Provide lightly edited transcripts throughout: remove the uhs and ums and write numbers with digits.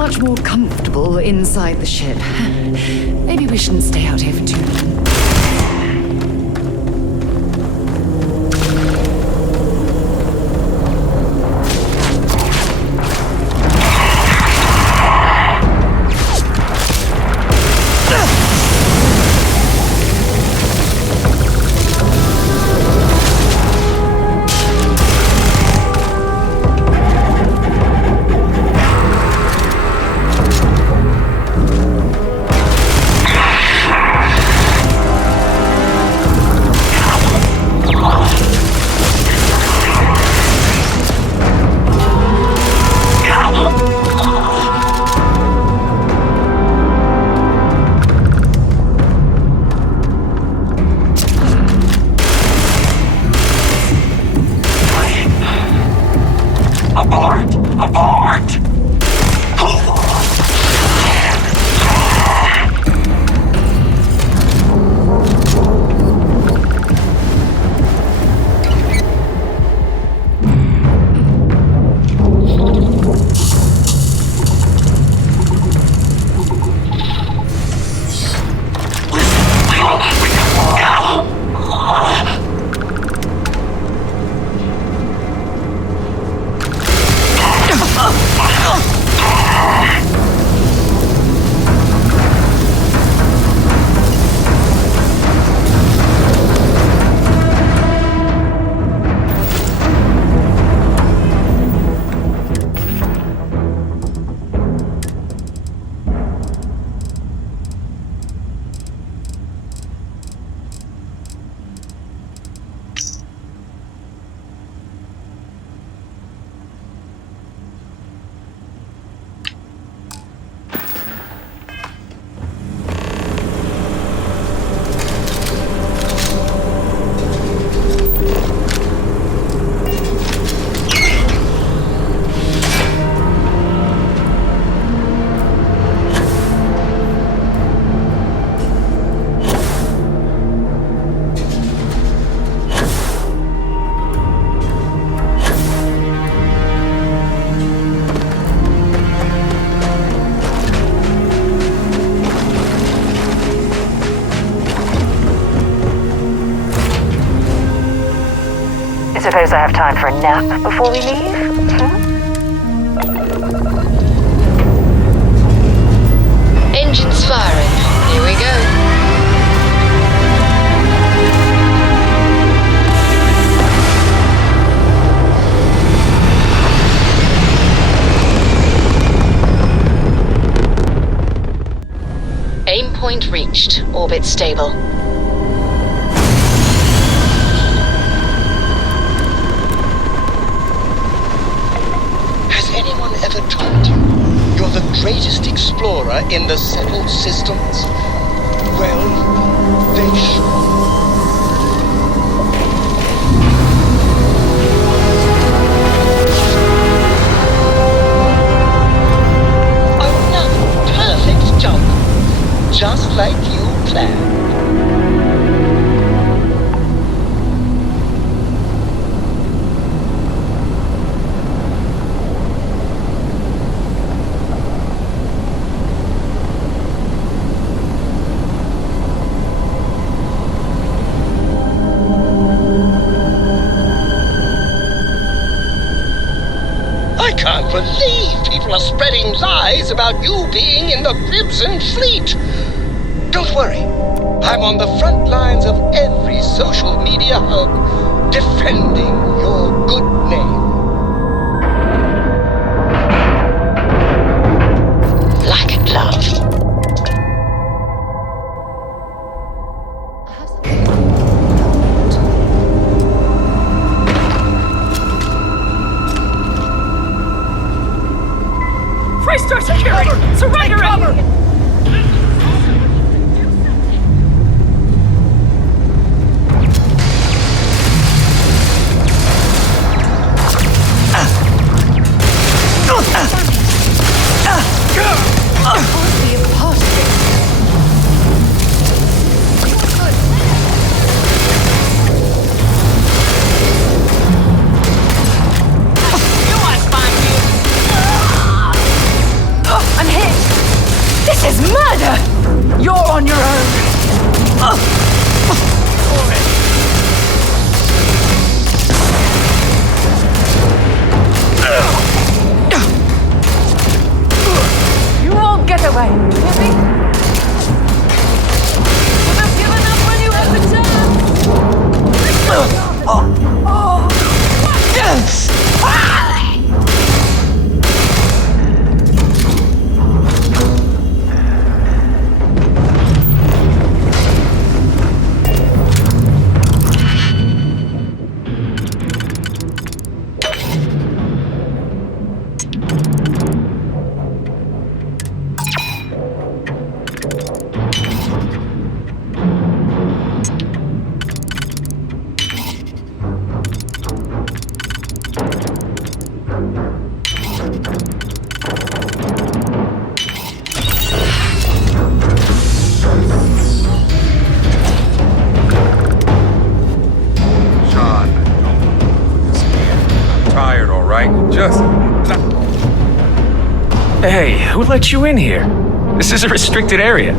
much more comfortable inside the ship. Maybe we shouldn't stay out here for too long. Suppose I have time for a nap before we leave? Engines firing. Here we go. Aim point reached. Orbit stable. Ever told you you're the greatest explorer in the settled systems? Well, they should. Another perfect jump, just like you planned. I can't believe people are spreading lies about you being in the Crimson Fleet. Don't worry. I'm on the front lines of every social media hub, defending your good name. Like a glove. Freestore security! Surrendering! right? Just... Hey, who let you in here? This is a restricted area.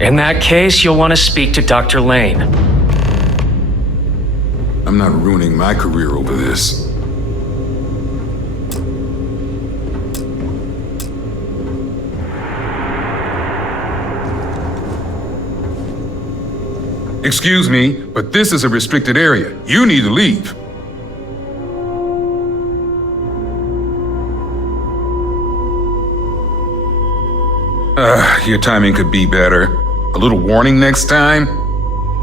In that case, you'll want to speak to Dr. Lane. I'm not ruining my career over this. Excuse me, but this is a restricted area. You need to leave. Your timing could be better. A little warning next time?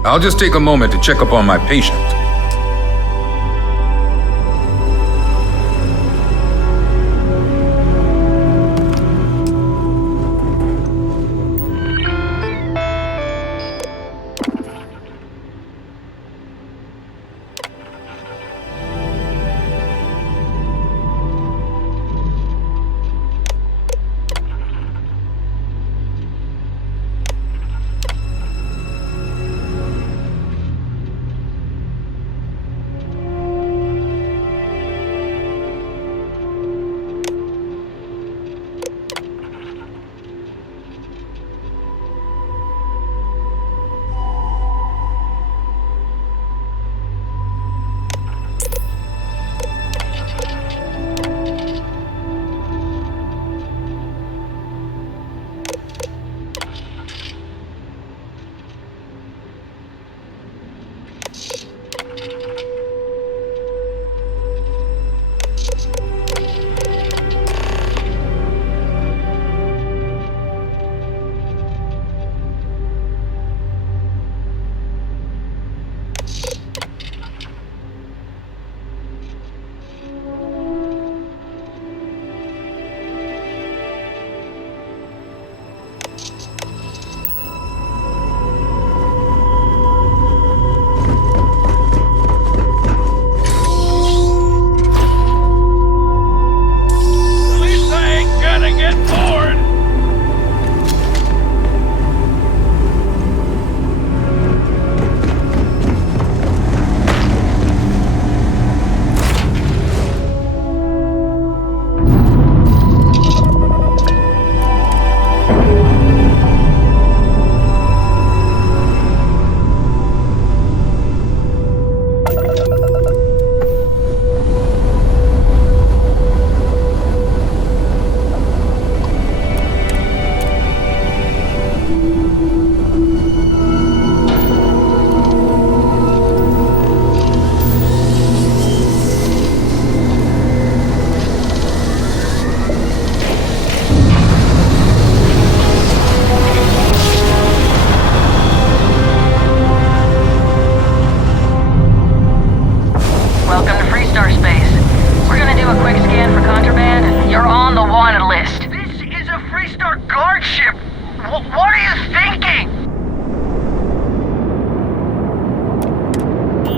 I'll just take a moment to check up on my patient.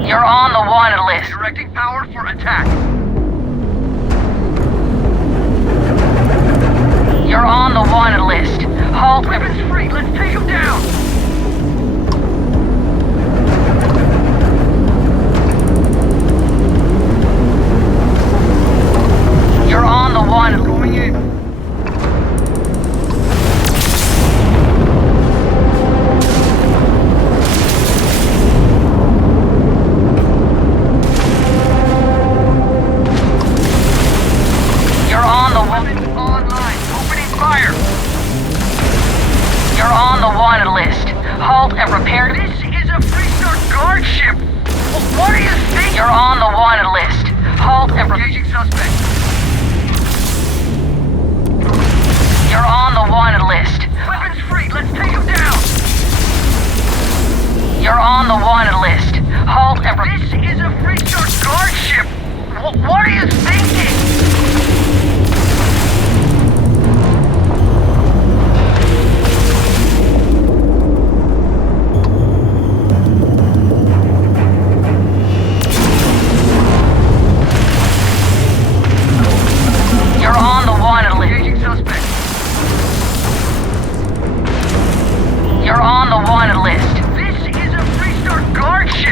You're on the wanted list. Directing power for attack. You're on the wanted list. Halt. Weapons free. Let's take him down. You're on the wanted. Going in. Halt and prepare to... This is a Freestar guard ship! What do you think? You're on the wanted list. Halt and... Engaging suspect. You're on the wanted list. Weapons free, let's take him down! You're on the wanted list. Halt and... This is a Freestar guard ship! What are you thinking? You're on the wanted list. This is a Freestar guard ship!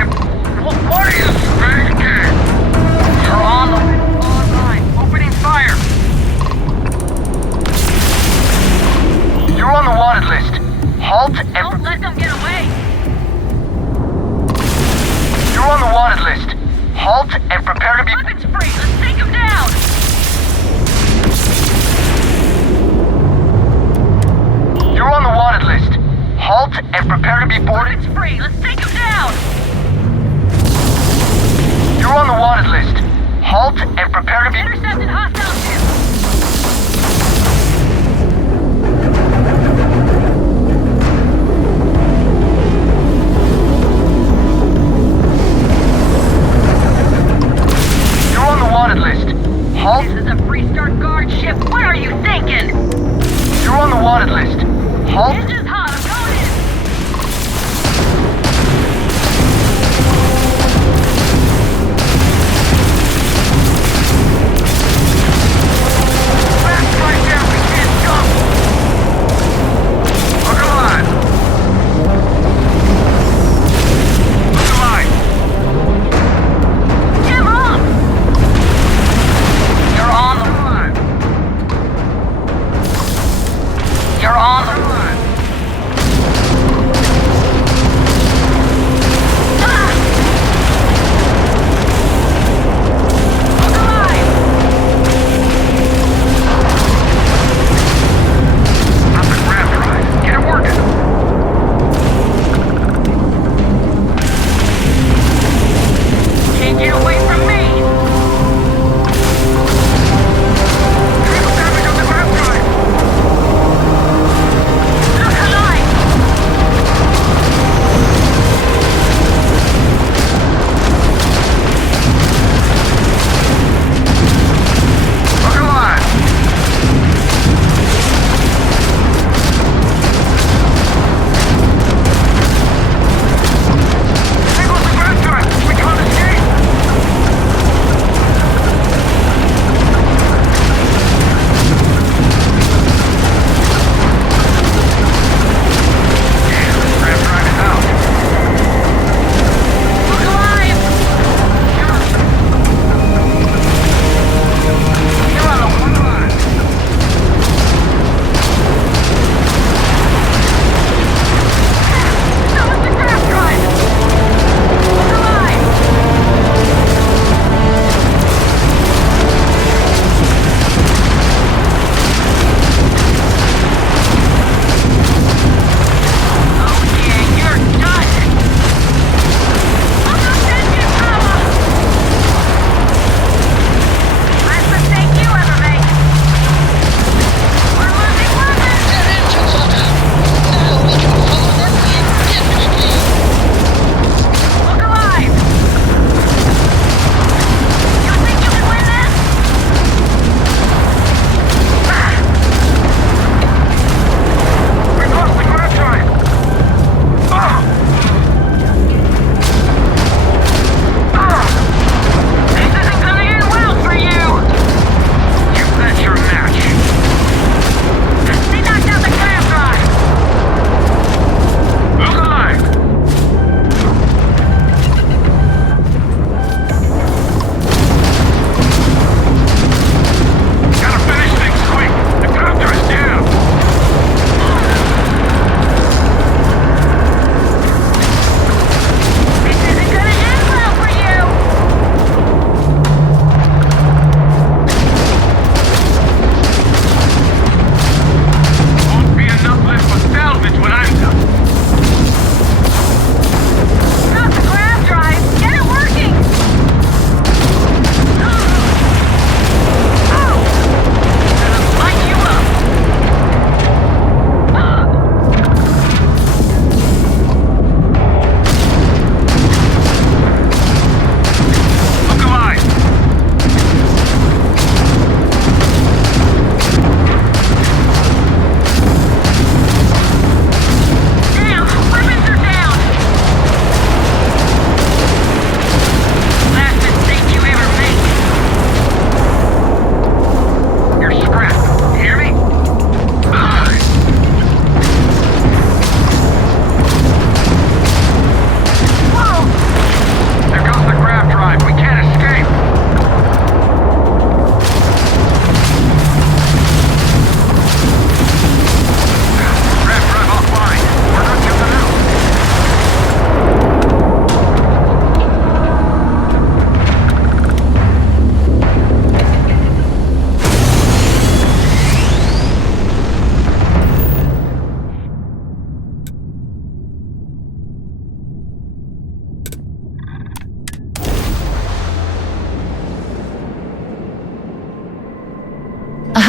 Halt and prepare to be... Weapons free! Let's take him down! You're on the wanted list. Halt and prepare to be boarded. Weapons free! Let's take him down! You're on the wanted list. Halt and prepare to be... Intercepted hostile ship! You're on the wanted list. Halt. This is a Freestar Guard ship. What are you thinking? You're on the wanted list. Halt. Engine's hot. I'm going in.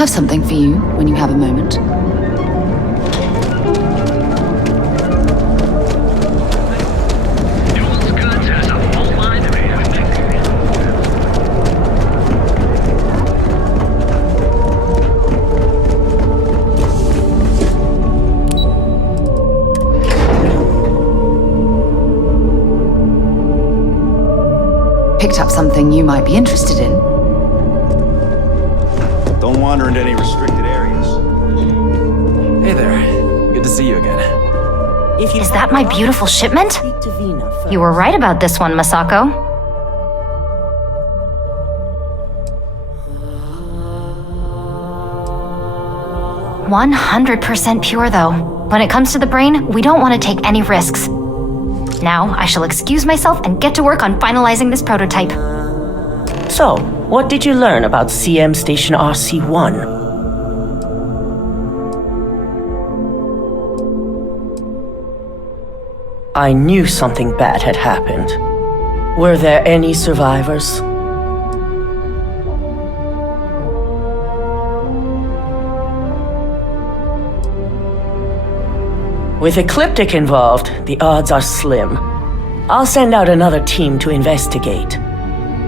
have something for you when you have a moment. Picked up something you might be interested in. Don't wander into any restricted areas. Hey there. Good to see you again. Is that my beautiful shipment? You were right about this one, Masako. "100% pure, though. When it comes to the brain, we don't want to take any risks. Now, I shall excuse myself and get to work on finalizing this prototype." So, what did you learn about CM Station RC-1? I knew something bad had happened. Were there any survivors? With Ecliptic involved, the odds are slim. I'll send out another team to investigate.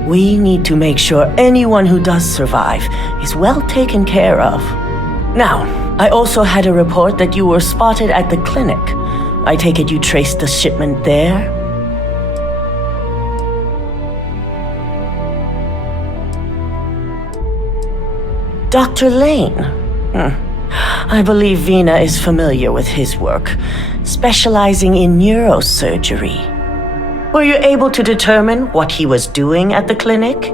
We need to make sure anyone who does survive is well taken care of. Now, I also had a report that you were spotted at the clinic. I take it you traced the shipment there? Dr. Lane? I believe Vina is familiar with his work, specializing in neurosurgery. Were you able to determine what he was doing at the clinic?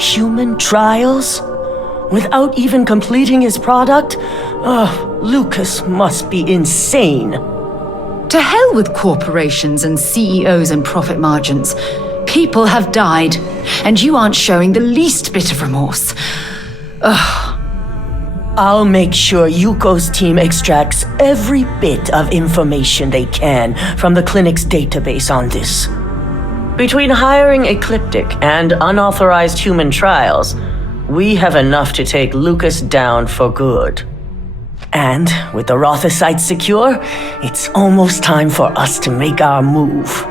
Human trials? Without even completing his product? Lucas must be insane. To hell with corporations and CEOs and profit margins. People have died, and you aren't showing the least bit of remorse. Ugh. I'll make sure Yuko's team extracts every bit of information they can from the clinic's database on this. Between hiring Ecliptic and unauthorized human trials, we have enough to take Lucas down for good. And with the Rothicites secure, it's almost time for us to make our move.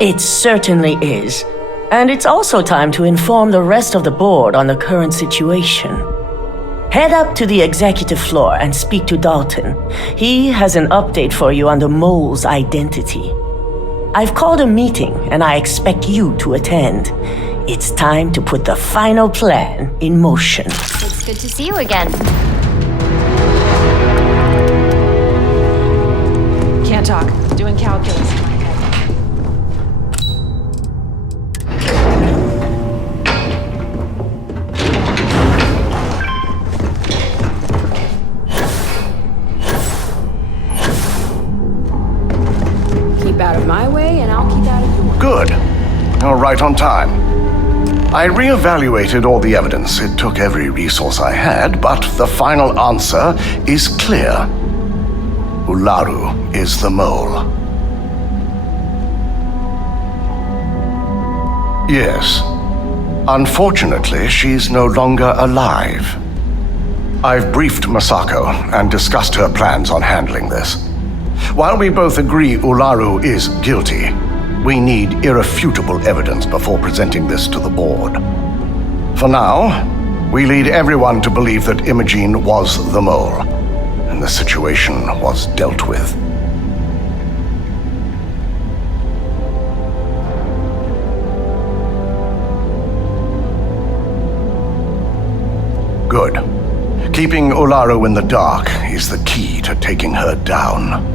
It certainly is. And it's also time to inform the rest of the board on the current situation. Head up to the executive floor and speak to Dalton. He has an update for you on the mole's identity. I've called a meeting and I expect you to attend. It's time to put the final plan in motion. It's good to see you again. Can't talk. Doing calculus in my head. Keep out of my way, and I'll keep out of yours. Good. You're right on time. I reevaluated all the evidence. It took every resource I had, but the final answer is clear. Ularu is the mole. Yes. Unfortunately, she's no longer alive. I've briefed Masako and discussed her plans on handling this. While we both agree Ularu is guilty, we need irrefutable evidence before presenting this to the board. For now, we lead everyone to believe that Imogene was the mole, and the situation was dealt with. Good. Keeping Ularu in the dark is the key to taking her down.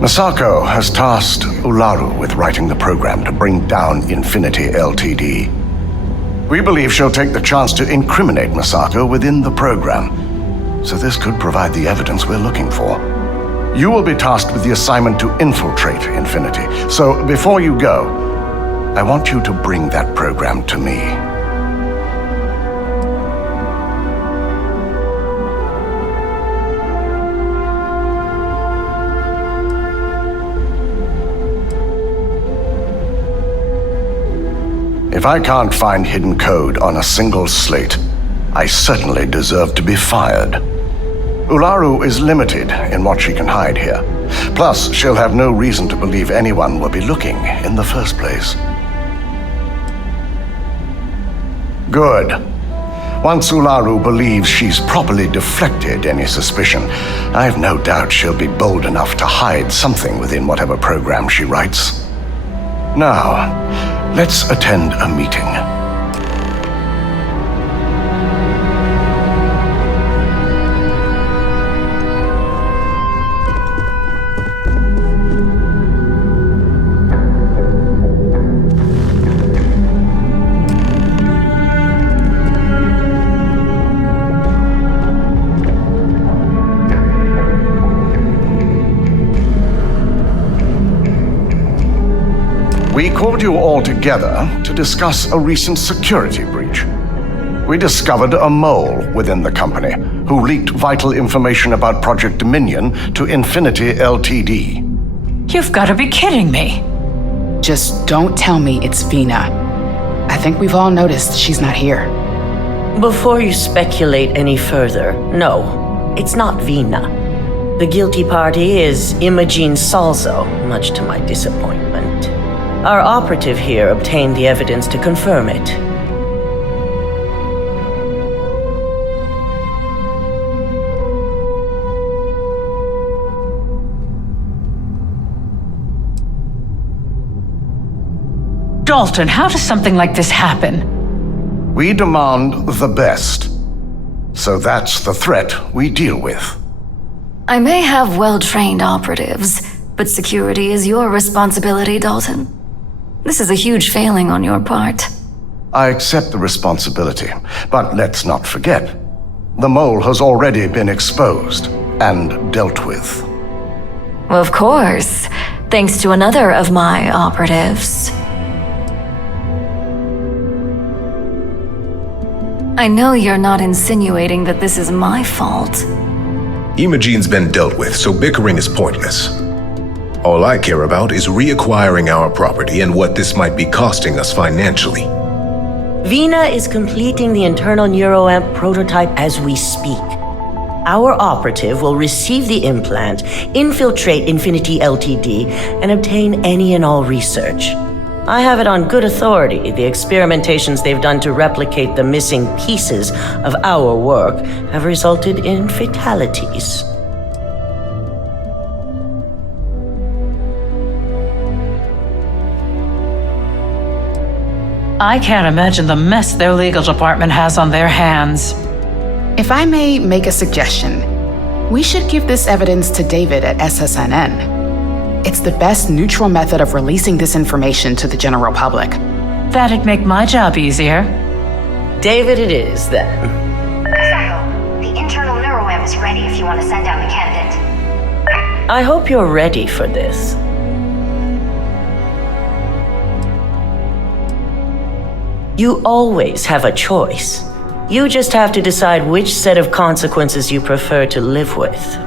Masako has tasked Ularu with writing the program to bring down Infinity Ltd. We believe she'll take the chance to incriminate Masako within the program, so this could provide the evidence we're looking for. You will be tasked with the assignment to infiltrate Infinity, so before you go, I want you to bring that program to me. If I can't find hidden code on a single slate, I certainly deserve to be fired. Ularu is limited in what she can hide here. Plus, she'll have no reason to believe anyone will be looking in the first place. Good. Once Ularu believes she's properly deflected any suspicion, I've no doubt she'll be bold enough to hide something within whatever program she writes. Now, let's attend a meeting. We called you all together to discuss a recent security breach. We discovered a mole within the company who leaked vital information about Project Dominion to Infinity Ltd. You've got to be kidding me. Just don't tell me it's Vina. I think we've all noticed she's not here. Before you speculate any further, no, it's not Vina. The guilty party is Imogene Salzo, much to my disappointment. Our operative here obtained the evidence to confirm it. Dalton, how does something like this happen? We demand the best. So that's the threat we deal with. I may have well-trained operatives, but security is your responsibility, Dalton. This is a huge failing on your part. I accept the responsibility, but let's not forget, the mole has already been exposed and dealt with. Of course, thanks to another of my operatives. I know you're not insinuating that this is my fault. Imogene's been dealt with, so bickering is pointless. All I care about is reacquiring our property and what this might be costing us financially. Vina is completing the internal neuroamp prototype as we speak. Our operative will receive the implant, infiltrate Infinity Ltd, and obtain any and all research. I have it on good authority the experimentations they've done to replicate the missing pieces of our work have resulted in fatalities. I can't imagine the mess their legal department has on their hands. If I may make a suggestion, we should give this evidence to David at SSNN. It's the best neutral method of releasing this information to the general public. That'd make my job easier. David it is, then. Psycho, the internal neuroamp is ready if you want to send down the candidate. I hope you're ready for this. You always have a choice. You just have to decide which set of consequences you prefer to live with.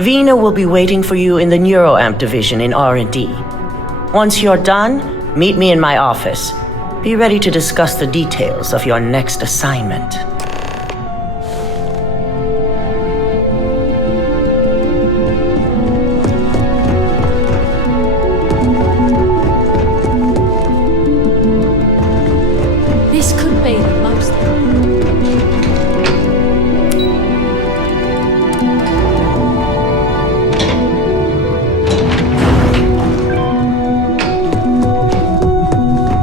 Vina will be waiting for you in the neuroamp division in R&D. Once you're done, meet me in my office. Be ready to discuss the details of your next assignment. This could be the most...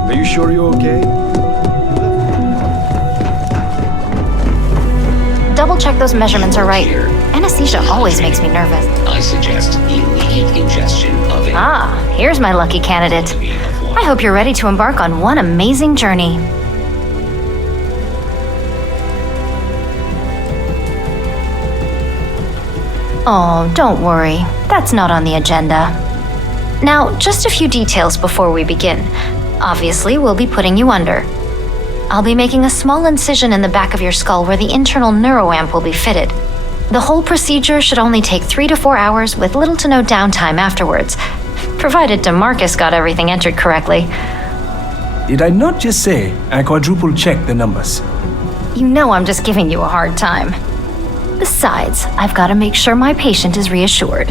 Are you sure you're okay? Double check those measurements are right. Anesthesia always makes me nervous. I suggest immediate ingestion of it. Ah, here's my lucky candidate. I hope you're ready to embark on one amazing journey. Oh, don't worry. That's not on the agenda. Now, just a few details before we begin. Obviously, we'll be putting you under. I'll be making a small incision in the back of your skull where the internal neuroamp will be fitted. The whole procedure should only take 3 to 4 hours with little to no downtime afterwards, provided DeMarcus got everything entered correctly. Did I not just say I quadruple checked the numbers? You know I'm just giving you a hard time. Besides, I've got to make sure my patient is reassured.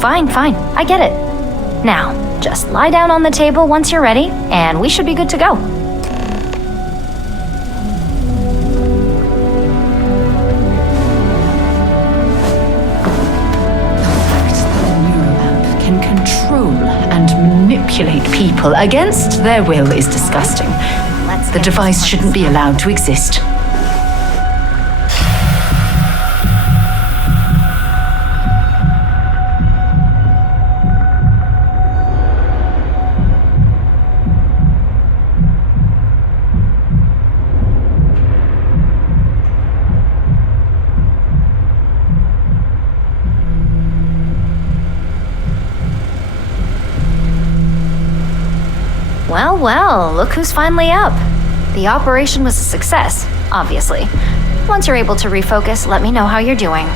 Fine, I get it. Now, just lie down on the table once you're ready, and we should be good to go. Can control and manipulate people against their will is disgusting. The device shouldn't be allowed to exist. Well, look who's finally up. The operation was a success, obviously. Once you're able to refocus, let me know how you're doing.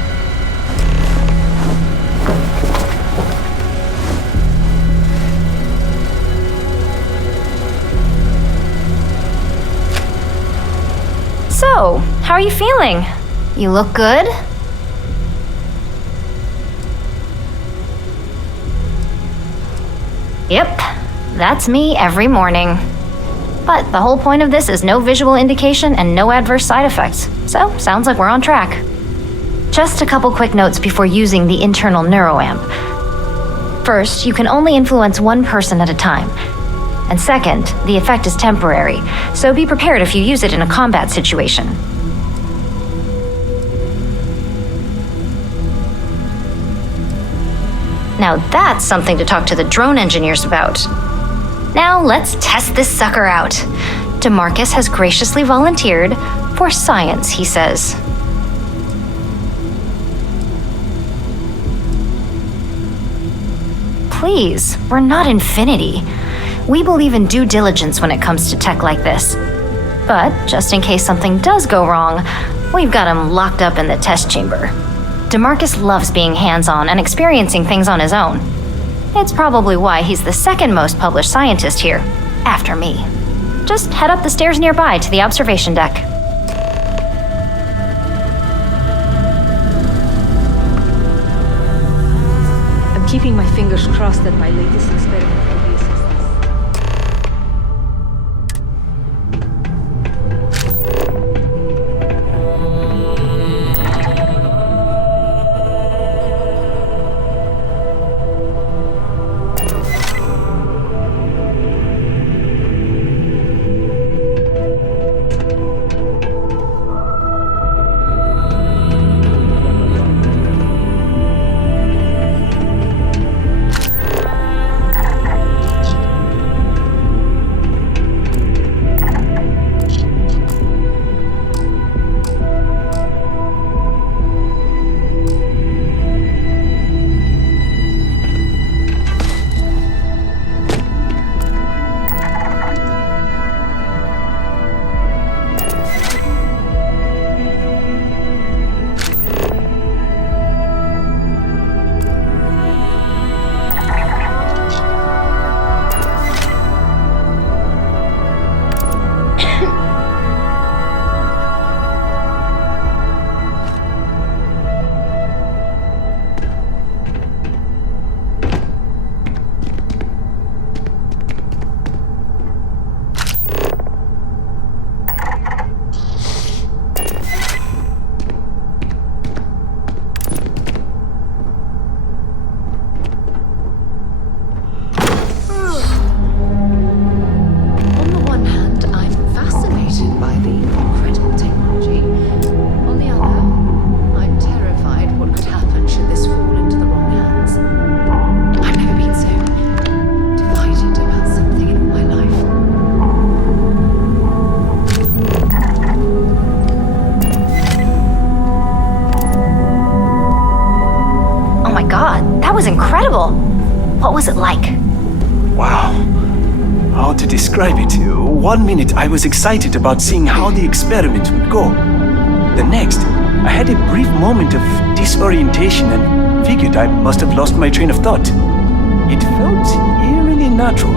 So, how are you feeling? You look good? Yep. That's me every morning. But the whole point of this is no visual indication and no adverse side effects. So, sounds like we're on track. Just a couple quick notes before using the internal neuroamp. First, you can only influence one person at a time. And second, the effect is temporary, so be prepared if you use it in a combat situation. Now that's something to talk to the drone engineers about. Now let's test this sucker out. DeMarcus has graciously volunteered for science, he says. Please, we're not Infinity. We believe in due diligence when it comes to tech like this. But just in case something does go wrong, we've got him locked up in the test chamber. DeMarcus loves being hands-on and experiencing things on his own. It's probably why he's the second most published scientist here, after me. Just head up the stairs nearby to the observation deck. I'm keeping my fingers crossed that my latest experiment will be a success. was incredible. What was it like? Wow. How to describe it? 1 minute I was excited about seeing how the experiment would go. The next, I had a brief moment of disorientation and figured I must have lost my train of thought. It felt eerily natural.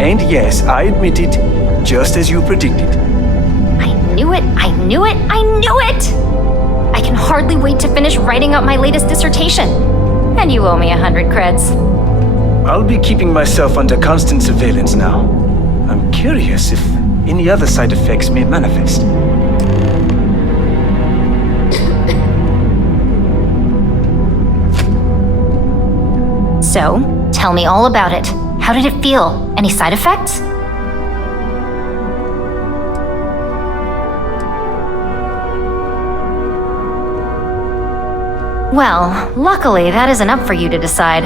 And yes, I admit it, just as you predicted. I knew it! I knew it! I knew it! I can hardly wait to finish writing up my latest dissertation. And you owe me 100 creds. I'll be keeping myself under constant surveillance now. I'm curious if any other side effects may manifest. So, tell me all about it. How did it feel? Any side effects? Well, luckily that isn't up for you to decide.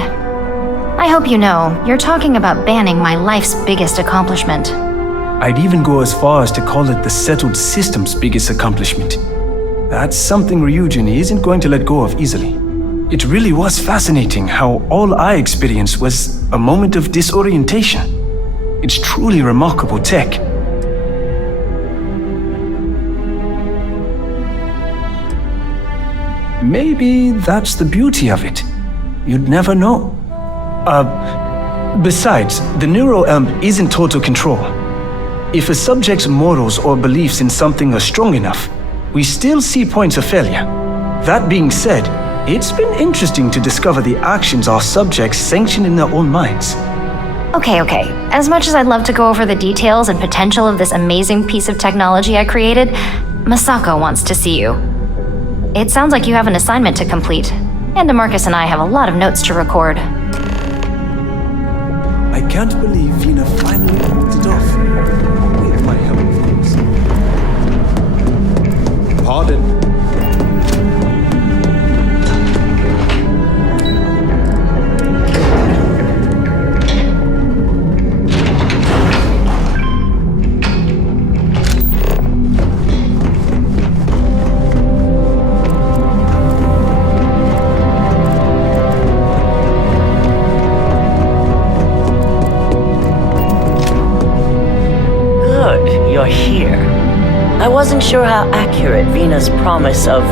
I hope you know, you're talking about banning my life's biggest accomplishment. I'd even go as far as to call it the settled system's biggest accomplishment. That's something Ryujin isn't going to let go of easily. It really was fascinating how all I experienced was a moment of disorientation. It's truly remarkable tech. Maybe that's the beauty of it. You'd never know. Besides, the neuroamp isn't total control. If a subject's morals or beliefs in something are strong enough, we still see points of failure. That being said, it's been interesting to discover the actions our subjects sanction in their own minds. Okay. As much as I'd love to go over the details and potential of this amazing piece of technology I created, Masako wants to see you. It sounds like you have an assignment to complete, and DeMarcus and I have a lot of notes to record. I can't believe Vina finally pulled it off. With my help, of course. Pardon? I wasn't sure how accurate Vina's promise of,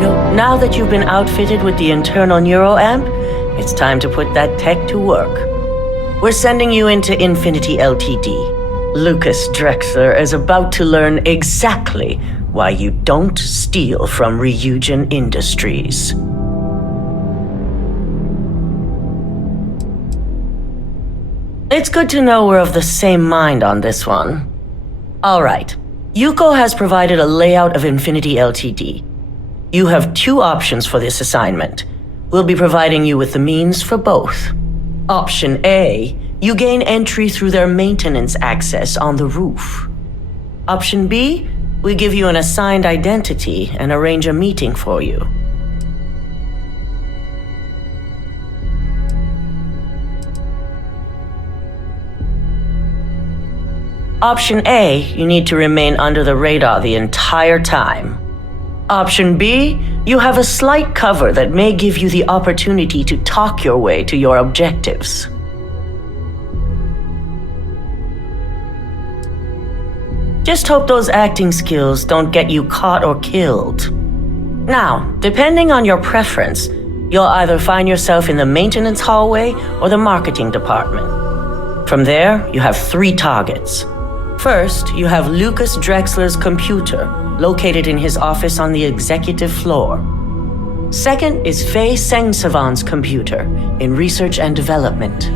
no, now that you've been outfitted with the internal neuroamp, it's time to put that tech to work. We're sending you into Infinity Ltd. Lucas Drexler is about to learn exactly why you don't steal from Ryujin Industries. It's good to know we're of the same mind on this one. All right. Yuko has provided a layout of Infinity Ltd. You have two options for this assignment. We'll be providing you with the means for both. Option A, you gain entry through their maintenance access on the roof. Option B, we give you an assigned identity and arrange a meeting for you. Option A, you need to remain under the radar the entire time. Option B, you have a slight cover that may give you the opportunity to talk your way to your objectives. Just hope those acting skills don't get you caught or killed. Now, depending on your preference, you'll either find yourself in the maintenance hallway or the marketing department. From there, you have 3 targets. First, you have Lucas Drexler's computer, located in his office on the executive floor. Second is Faye Sengsavan's computer, in research and development.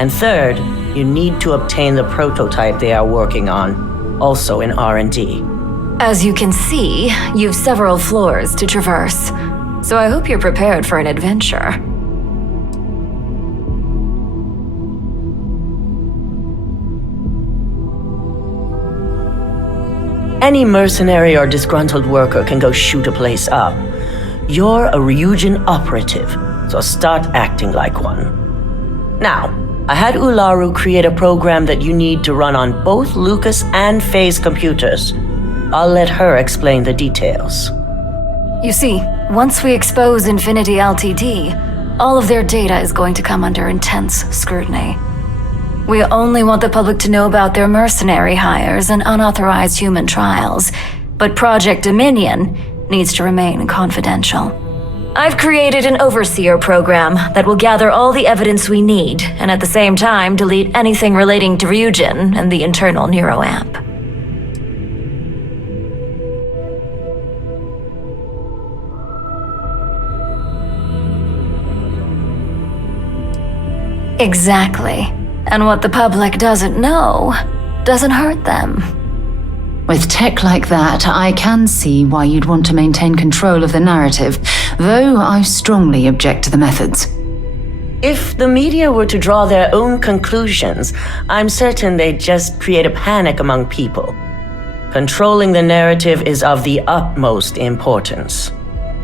And third, you need to obtain the prototype they are working on, also in R&D. As you can see, you've several floors to traverse, so I hope you're prepared for an adventure. Any mercenary or disgruntled worker can go shoot a place up. You're a Ryujin operative, so start acting like one. Now, I had Ularu create a program that you need to run on both Lucas and Faye's computers. I'll let her explain the details. You see, once we expose Infinity Ltd, all of their data is going to come under intense scrutiny. We only want the public to know about their mercenary hires and unauthorized human trials, but Project Dominion needs to remain confidential. I've created an overseer program that will gather all the evidence we need and at the same time delete anything relating to Ryujin and the internal neuroamp. Exactly. And what the public doesn't know doesn't hurt them. With tech like that, I can see why you'd want to maintain control of the narrative, though I strongly object to the methods. If the media were to draw their own conclusions, I'm certain they'd just create a panic among people. Controlling the narrative is of the utmost importance.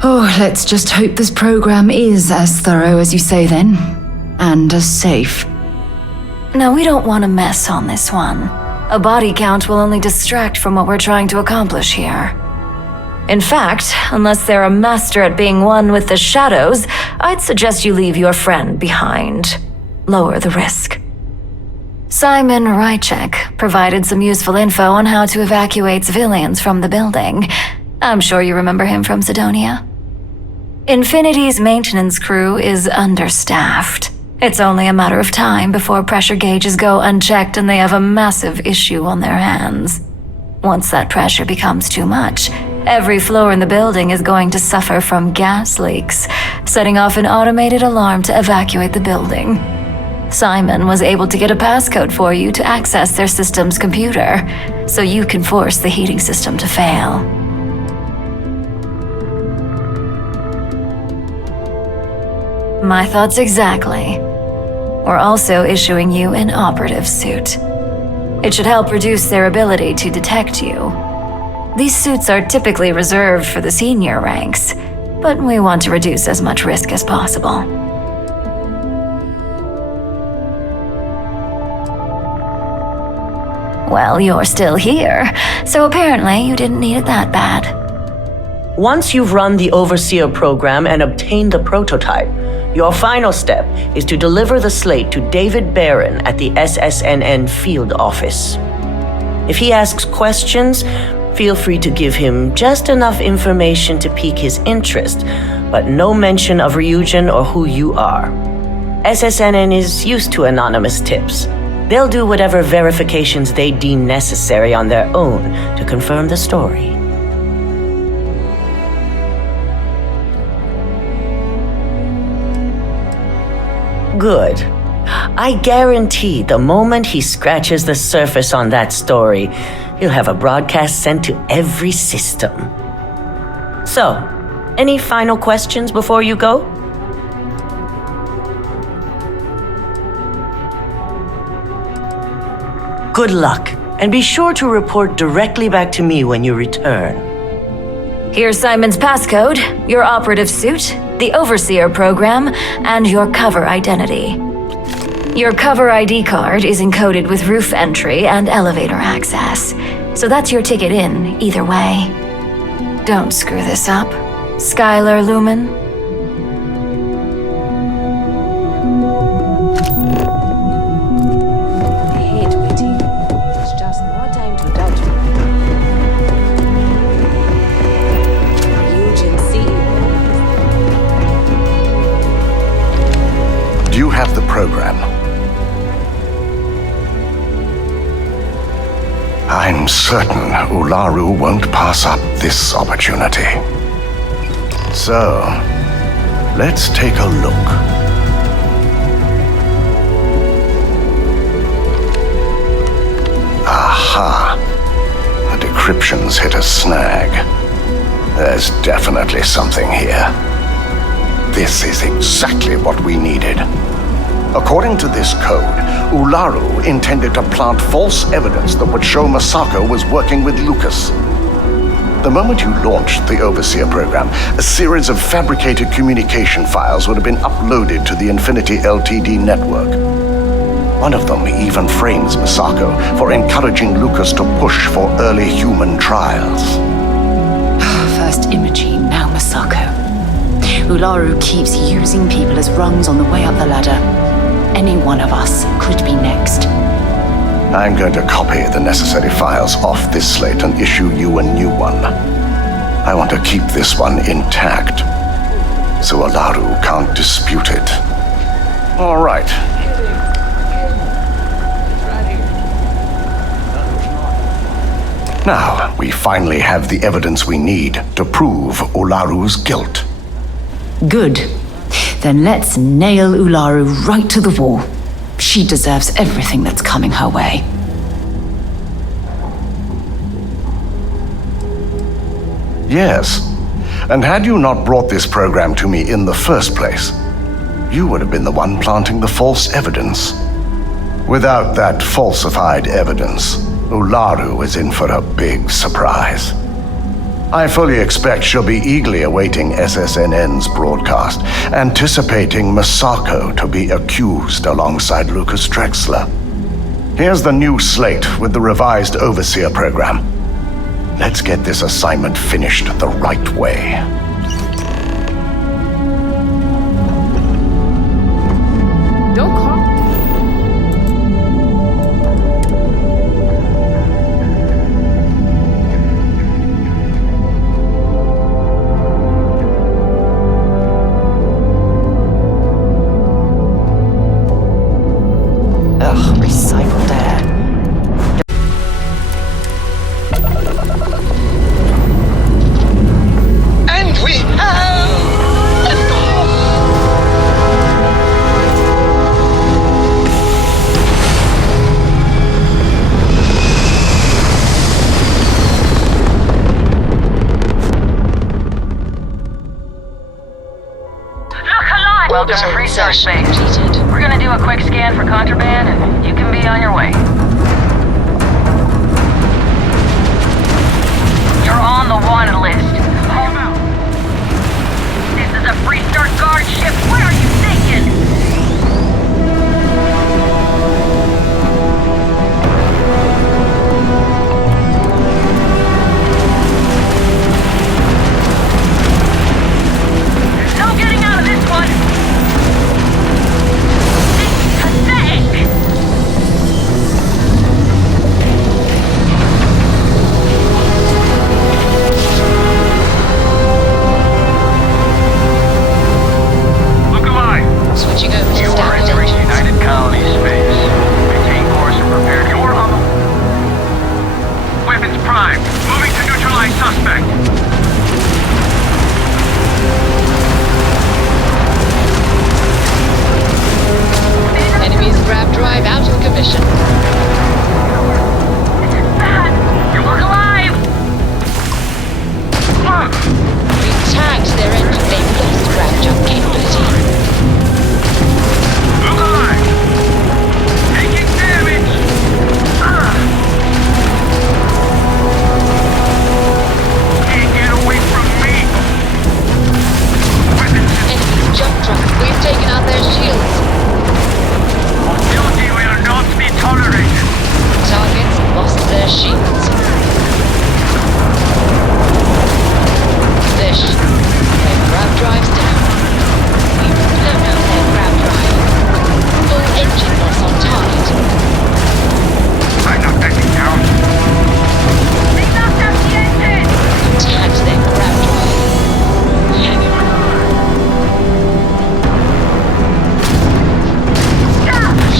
Oh, let's just hope this program is as thorough as you say then, and as safe. No, we don't want to mess on this one. A body count will only distract from what we're trying to accomplish here. In fact, unless they're a master at being one with the shadows, I'd suggest you leave your friend behind. Lower the risk. Simon Rychek provided some useful info on how to evacuate civilians from the building. I'm sure you remember him from Sidonia. Infinity's maintenance crew is understaffed. It's only a matter of time before pressure gauges go unchecked and they have a massive issue on their hands. Once that pressure becomes too much, every floor in the building is going to suffer from gas leaks, setting off an automated alarm to evacuate the building. Simon was able to get a passcode for you to access their system's computer, so you can force the heating system to fail. My thoughts exactly. We're also issuing you an operative suit. It should help reduce their ability to detect you. These suits are typically reserved for the senior ranks, but we want to reduce as much risk as possible. Well, you're still here, so apparently you didn't need it that bad. Once you've run the Overseer program and obtained the prototype, your final step is to deliver the slate to David Barron at the SSNN field office. If he asks questions, feel free to give him just enough information to pique his interest, but no mention of Ryujin or who you are. SSNN is used to anonymous tips. They'll do whatever verifications they deem necessary on their own to confirm the story. Good. I guarantee the moment he scratches the surface on that story, he'll have a broadcast sent to every system. So, any final questions before you go? Good luck, and be sure to report directly back to me when you return. Here's Simon's passcode, your operative suit, the Overseer program, and your cover identity. Your cover ID card is encoded with roof entry and elevator access, so that's your ticket in, either way. Don't screw this up, Skylar Lumen. Do you have the program? I'm certain Ularu won't pass up this opportunity. So, let's take a look. Aha! The decryption's hit a snag. There's definitely something here. This is exactly what we needed. According to this code, Ularu intended to plant false evidence that would show Masako was working with Lucas. The moment you launched the Overseer program, a series of fabricated communication files would have been uploaded to the Infinity Ltd network. One of them even frames Masako for encouraging Lucas to push for early human trials. First Imogene, now Masako. Ularu keeps using people as rungs on the way up the ladder. Any one of us could be next. I'm going to copy the necessary files off this slate and issue you a new one. I want to keep this one intact. so Olaru can't dispute it. All right. Now, we finally have the evidence we need to prove Olaru's guilt. Good. Then let's nail Ularu right to the wall. She deserves everything that's coming her way. Yes. And had you not brought this program to me in the first place, you would have been the one planting the false evidence. Without that falsified evidence, Ularu is in for a big surprise. I fully expect she'll be eagerly awaiting SSNN's broadcast, anticipating Misako to be accused alongside Lucas Drexler. Here's the new slate with the revised Overseer program. Let's get this assignment finished the right way. Don't call. Ugh, recycled air. And we have liftoff! Look alive! Welcome to Freestar Space. We're gonna do a quick scan for contraband, and you can be on your way. You're on the wanted list. Hold on. This is a Freestar guard ship. What are you thinking? There's no getting out of this one. It's pathetic. Look alive. Switching over to You are standard entering engines. United Colony space. Maintain course and prepare. You're on the... Weapons prime. Moving to neutralize suspect. Enemy's grab drive out of commission. You look alive. We tagged their engine. They've lost grab jump capability. Look alive. Taking damage. Can't get away from me. Weapons Enemy's jump drive. We've taken out their shields. hostility will not be tolerated. Targets lost their shields. Their grab drive's down. We've blown out their grab drive. Full engine loss on target. I'm not backing down. They knocked out the engine. Tagged their grab drive.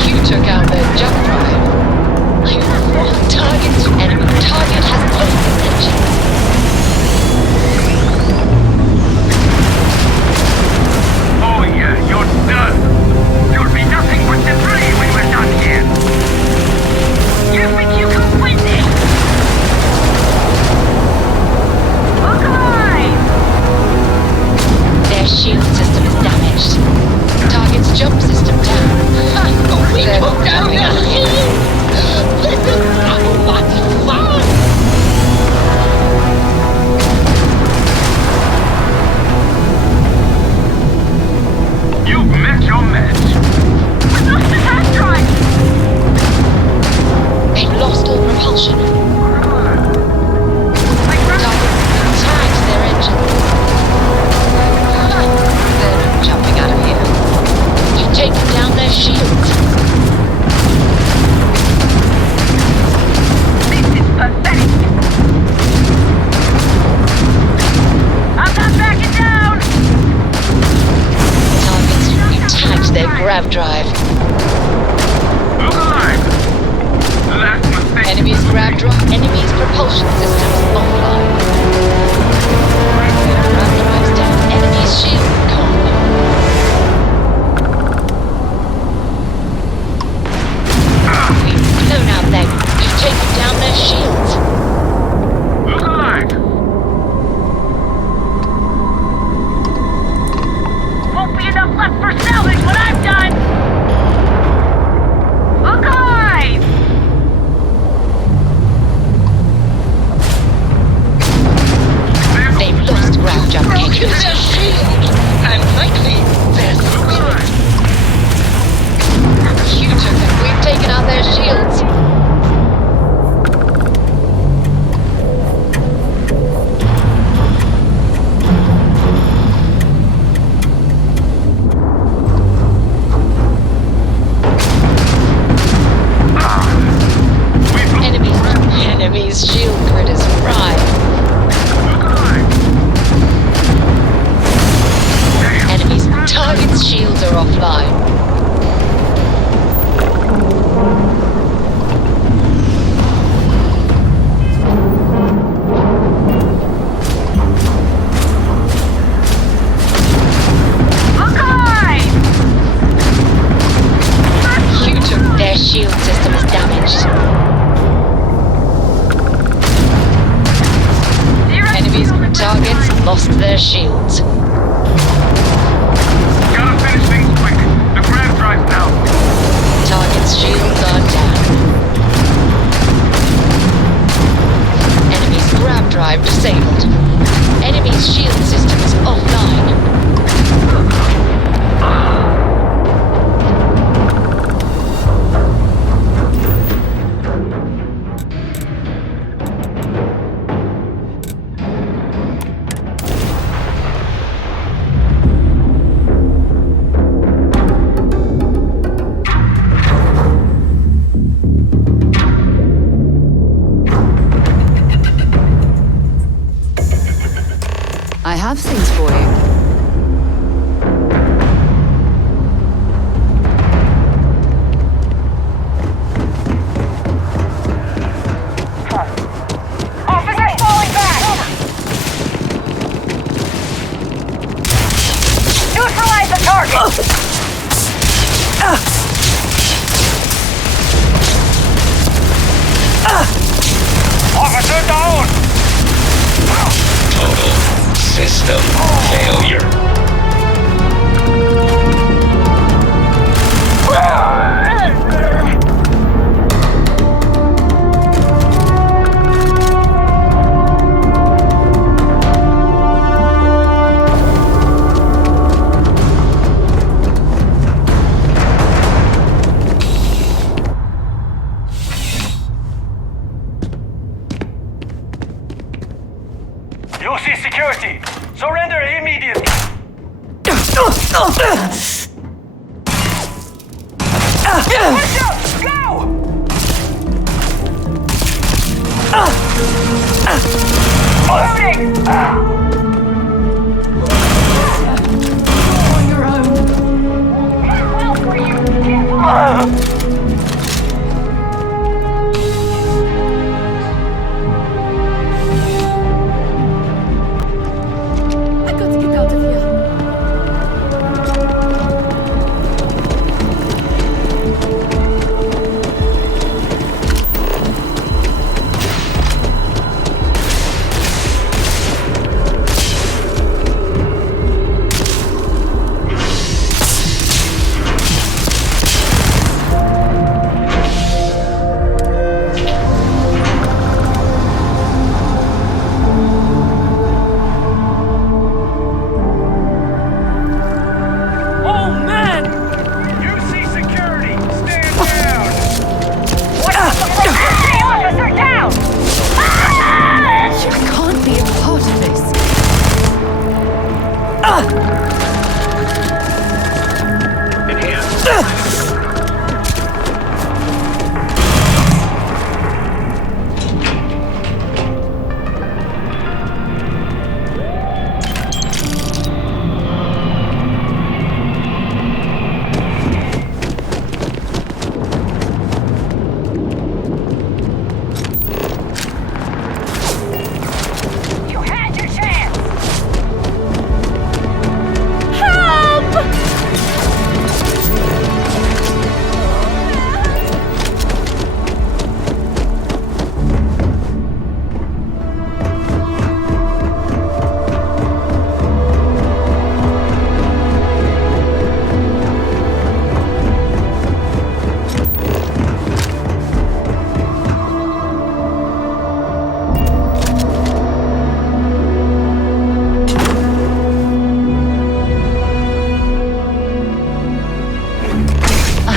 You took out their jump drive. Target. Enemy target has lost its engines. Oh yeah, you're done. You'll be nothing but debris when we're done here. You think you can win this? Look alive! Their shield system is damaged. Target's jump system down. We took down their shield! This is not much fun! You've met your match. We lost the test drive. They've lost all propulsion. Target tagged their engine. They're jumping out of here. We've taken down their shields. their grav drive. Look alive! Last mistake. Enemy's grav drive. Enemy's propulsion systems offline. Grav drives down. Enemy's shield combo. We've blown out their. We've taken down their shields. Look alive! Won't be enough left for salvage when I'm done! Look alive! They've lost ground jump capability. Their shield! And likely, their spirit! You took them. We've taken out their shields. Enemy's shield grid is fried. Enemy's target's shields are offline. You took their shield system is damaged. Enemy's targets lost their shields. Gotta finish things quick. The grav drive's down. Target's shields are down. Enemy's grav drive disabled. Enemy's shield system is offline. I have things for you. Officer falling back! Neutralize the target! Officer down! Total system failure. You see security! Surrender immediately! Push up! Go! Loading! On your own. Well for you! I got to get out of here.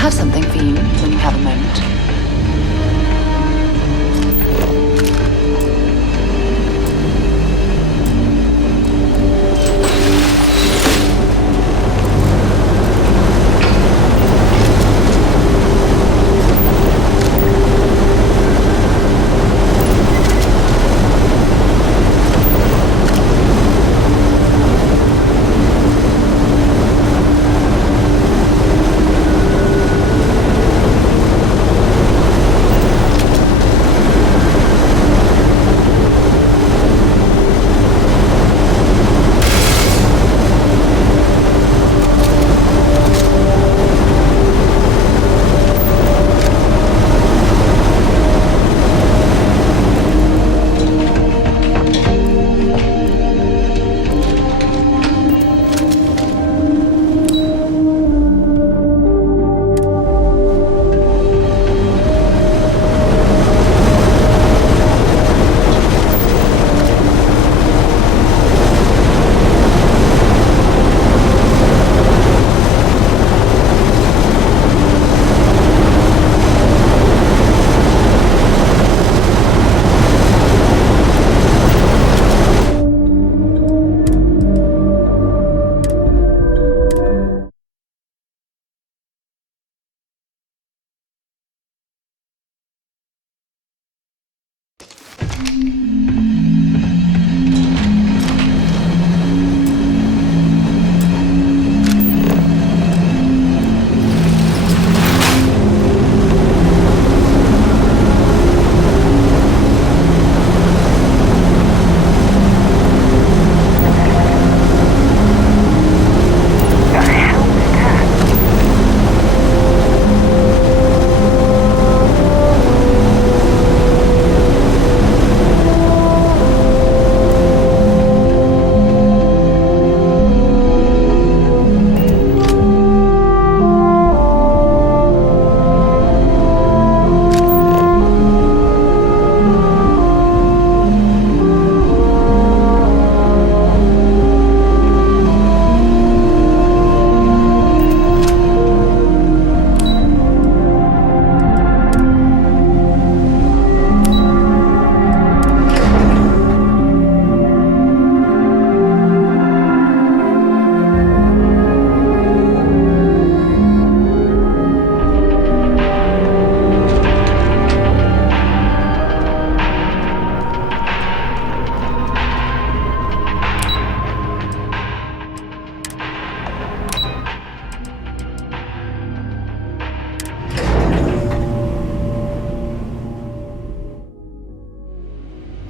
have something for you when you have a moment.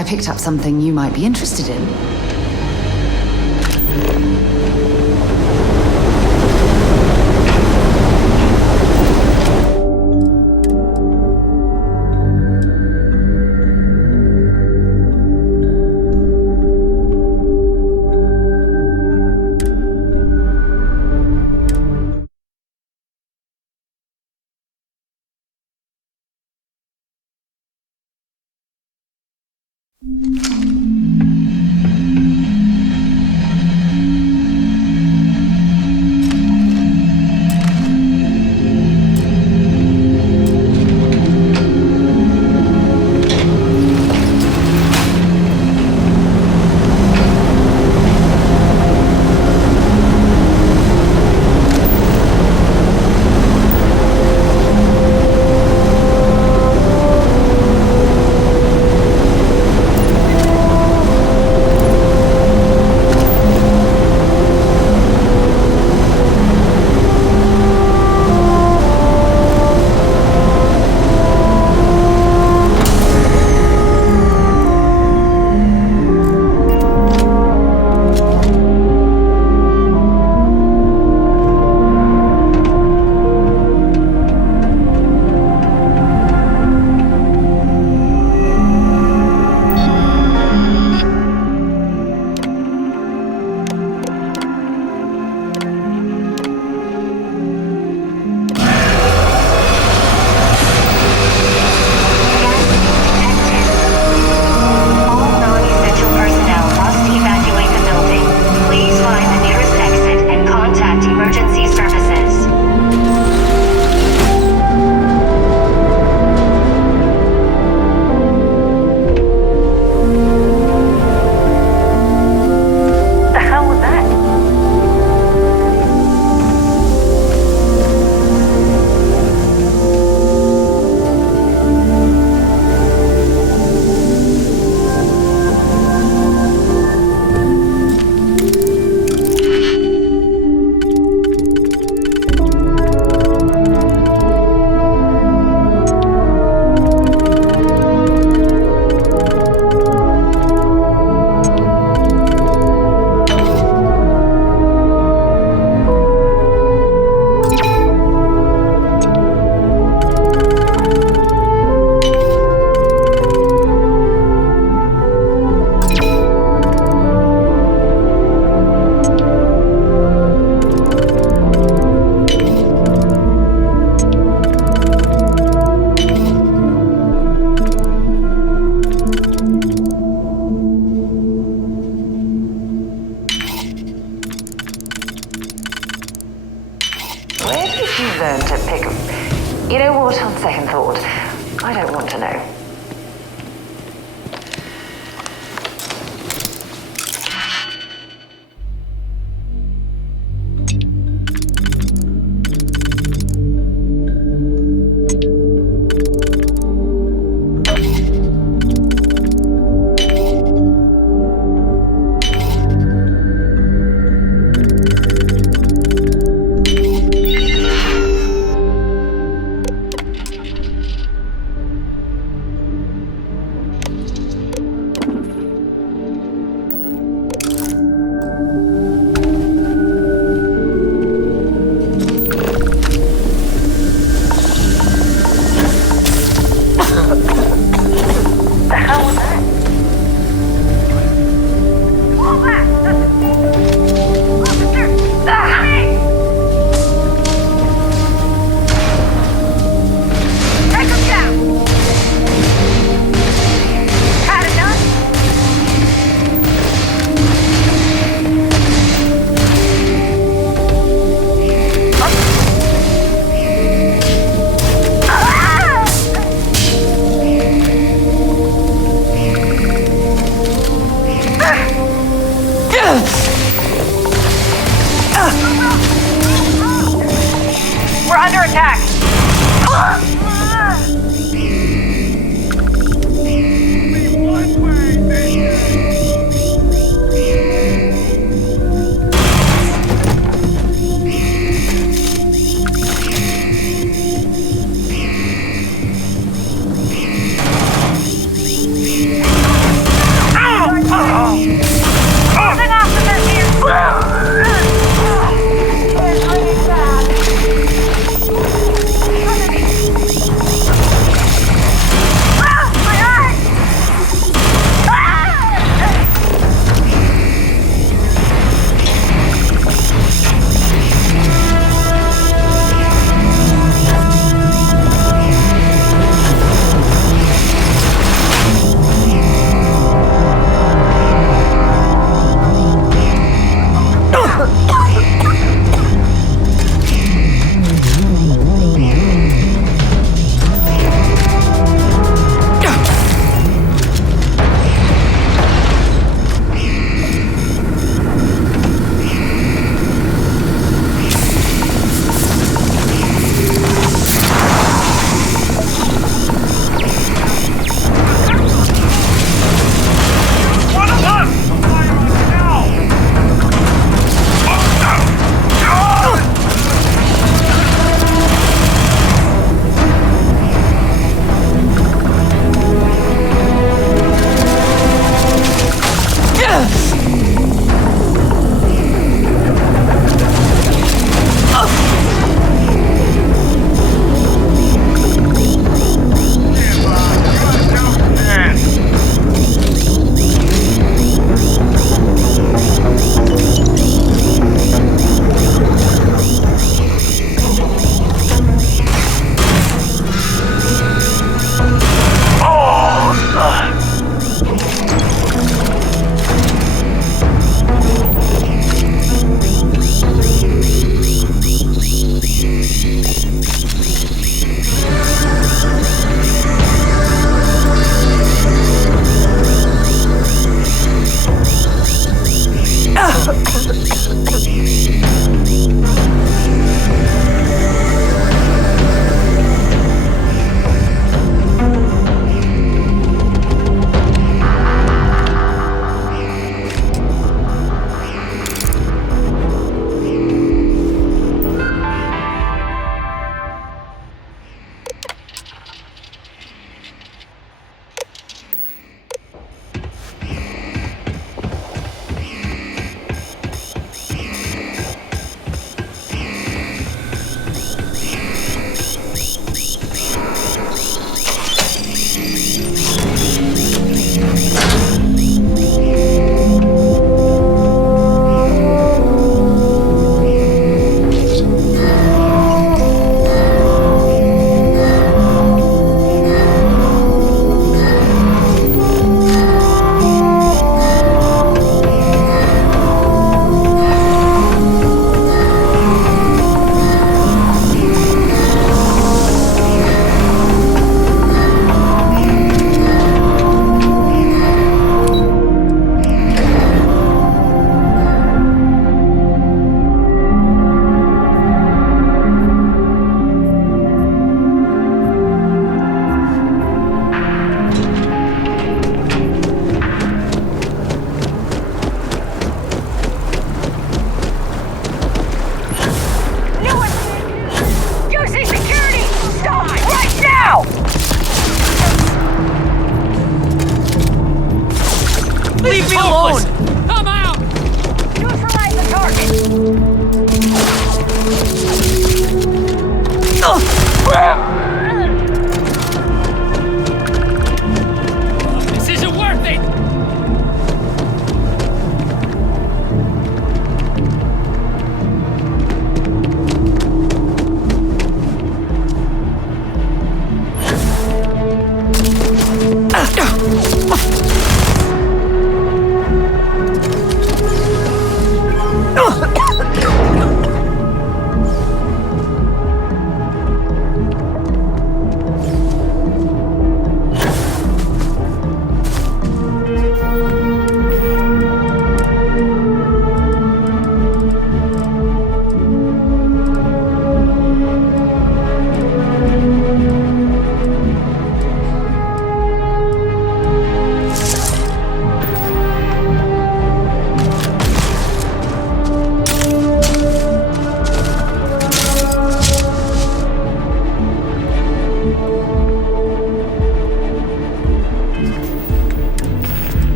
I picked up something you might be interested in. learn to pick them. You know what, on second thought, I don't want to know. We're under attack!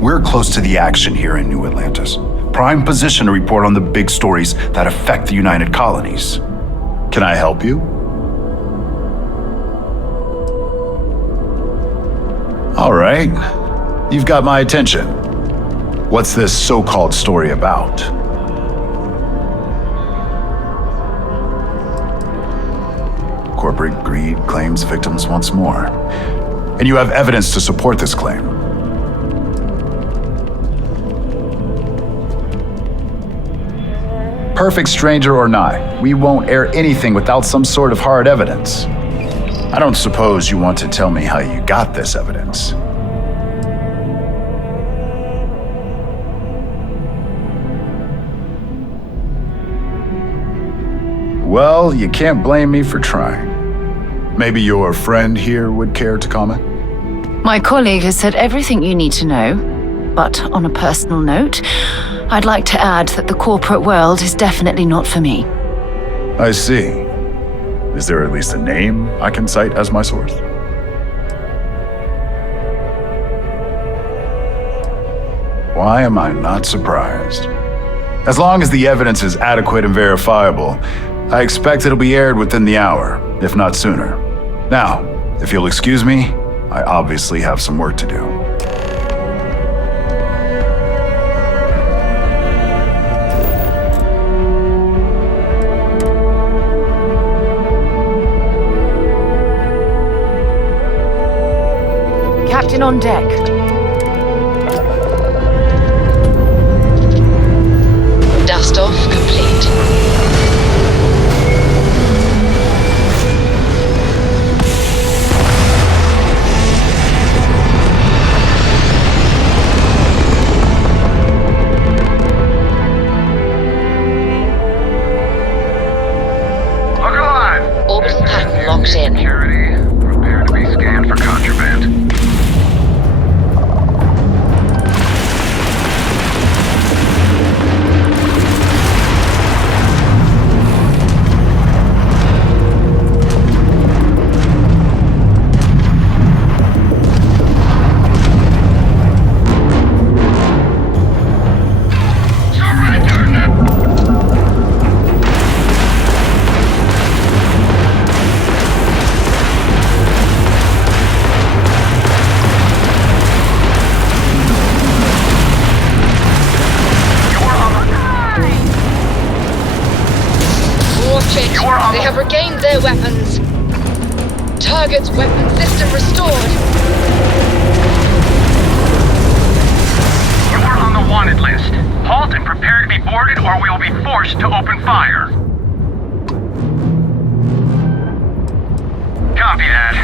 We're close to the action here in New Atlantis. Prime position to report on the big stories that affect the United Colonies. Can I help you? All right. You've got my attention. What's this so-called story about? Corporate greed claims victims once more. And you have evidence to support this claim. Perfect stranger or not, we won't air anything without some sort of hard evidence. I don't suppose you want to tell me how you got this evidence. Well, you can't blame me for trying. Maybe your friend here would care to comment? My colleague has said everything you need to know, but on a personal note, I'd like to add that the corporate world is definitely not for me. I see. Is there at least a name I can cite as my source? Why am I not surprised? As long as the evidence is adequate and verifiable, I expect it'll be aired within the hour, if not sooner. Now, if you'll excuse me, I obviously have some work to do. Captain on deck. Dust off complete. Look alive! Orbital pattern locked in. Security, prepare to be scanned for contraband. They have regained their weapons. Target's weapon system restored. You are on the wanted list. Halt and prepare to be boarded or we will be forced to open fire. Copy that.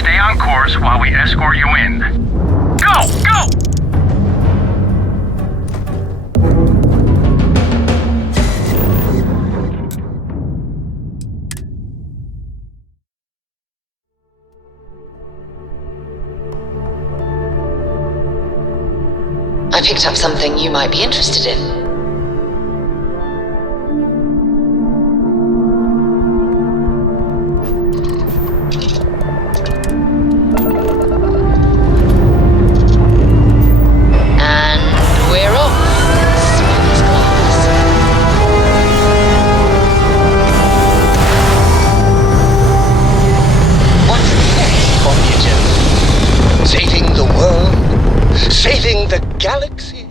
Stay on course while we escort you in. Go! Go! I picked up something you might be interested in. And we're off. Smooth as glass. What's next, operative? Saving the world? Saving the galaxy?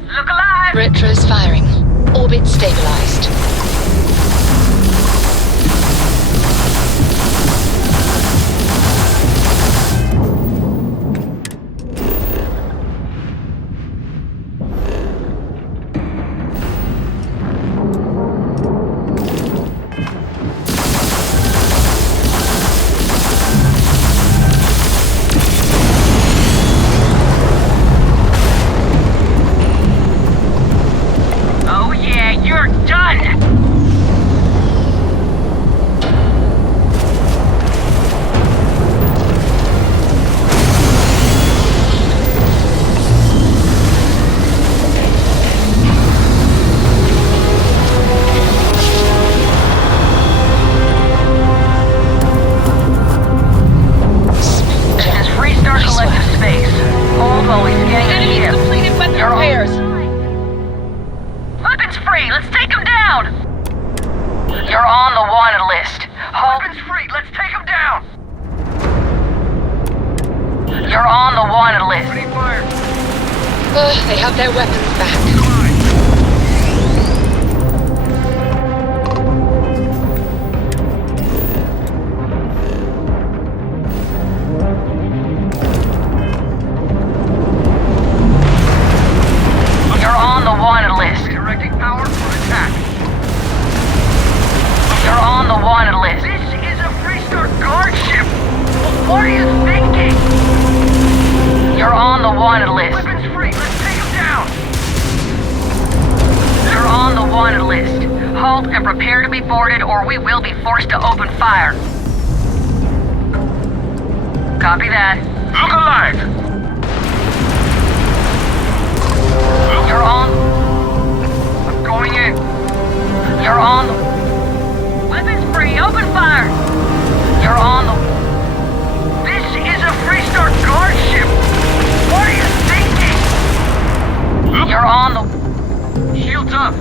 Look alive! Retro's firing. Orbit stabilized. Oh yeah, you're done! free. Let's take them down. You're on the wanted list. Opening fire. They have their weapons back. You're on the wanted list. Directing power for attack. You're on the wanted list. This is a Freestar guard ship. What are you thinking? You're on the wanted list. Weapons free. Let's take them down. You're on the wanted list. Halt and prepare to be boarded, or we will be forced to open fire. Copy that. Look alive. You're on. I'm going in. You're on. Weapons free. Open fire. You're on the. This is a Freestar guard ship. What are you thinking? You're on the. Shields up.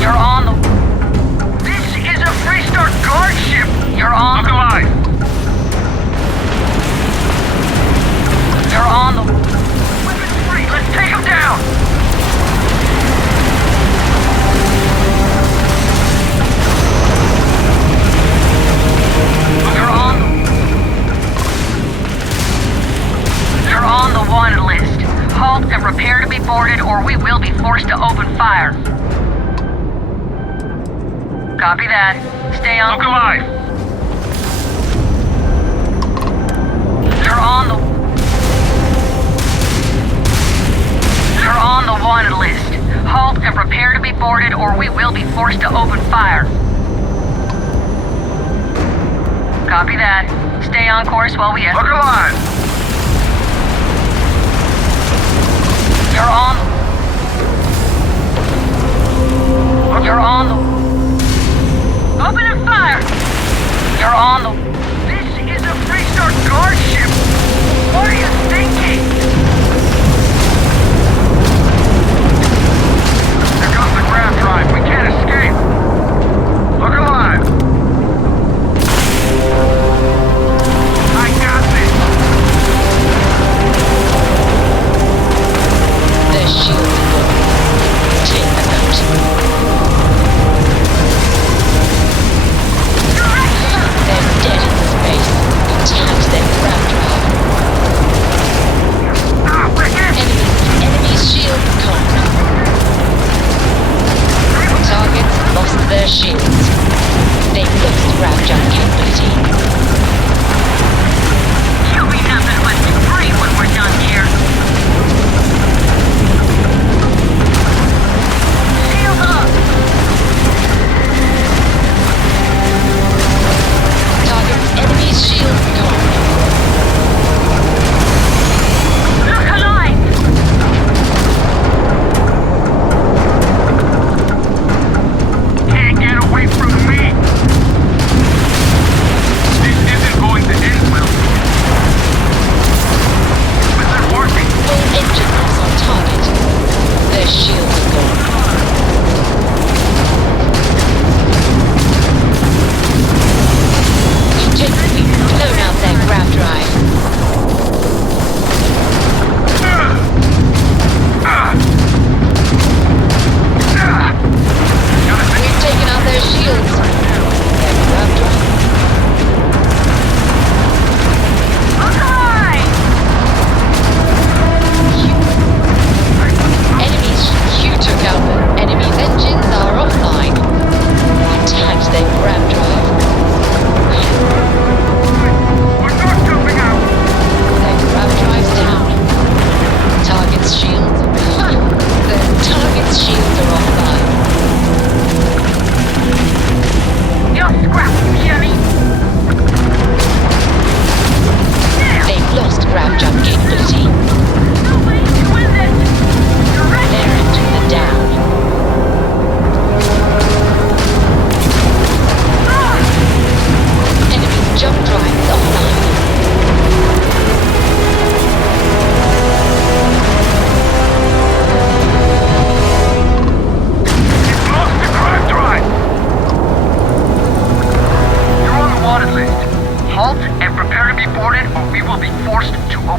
You're on the. This is a Freestar guard ship. You're on. Look alive. You're on the. Weapons free. Let's take them down. You're on. You're on the wanted list. Halt and prepare to be boarded, or we will be forced to open fire. Copy that. Stay on. Look alive. You're on the. You're on the wanted list. Halt and prepare to be boarded, or we will be forced to open fire. Copy that. Stay on course while we escort. Look alive. You're on. You're on the. Open and fire. You're on the. This is a Freestar guard ship. What are you thinking? There goes the grab drive. We can't escape. Look alive. I got this.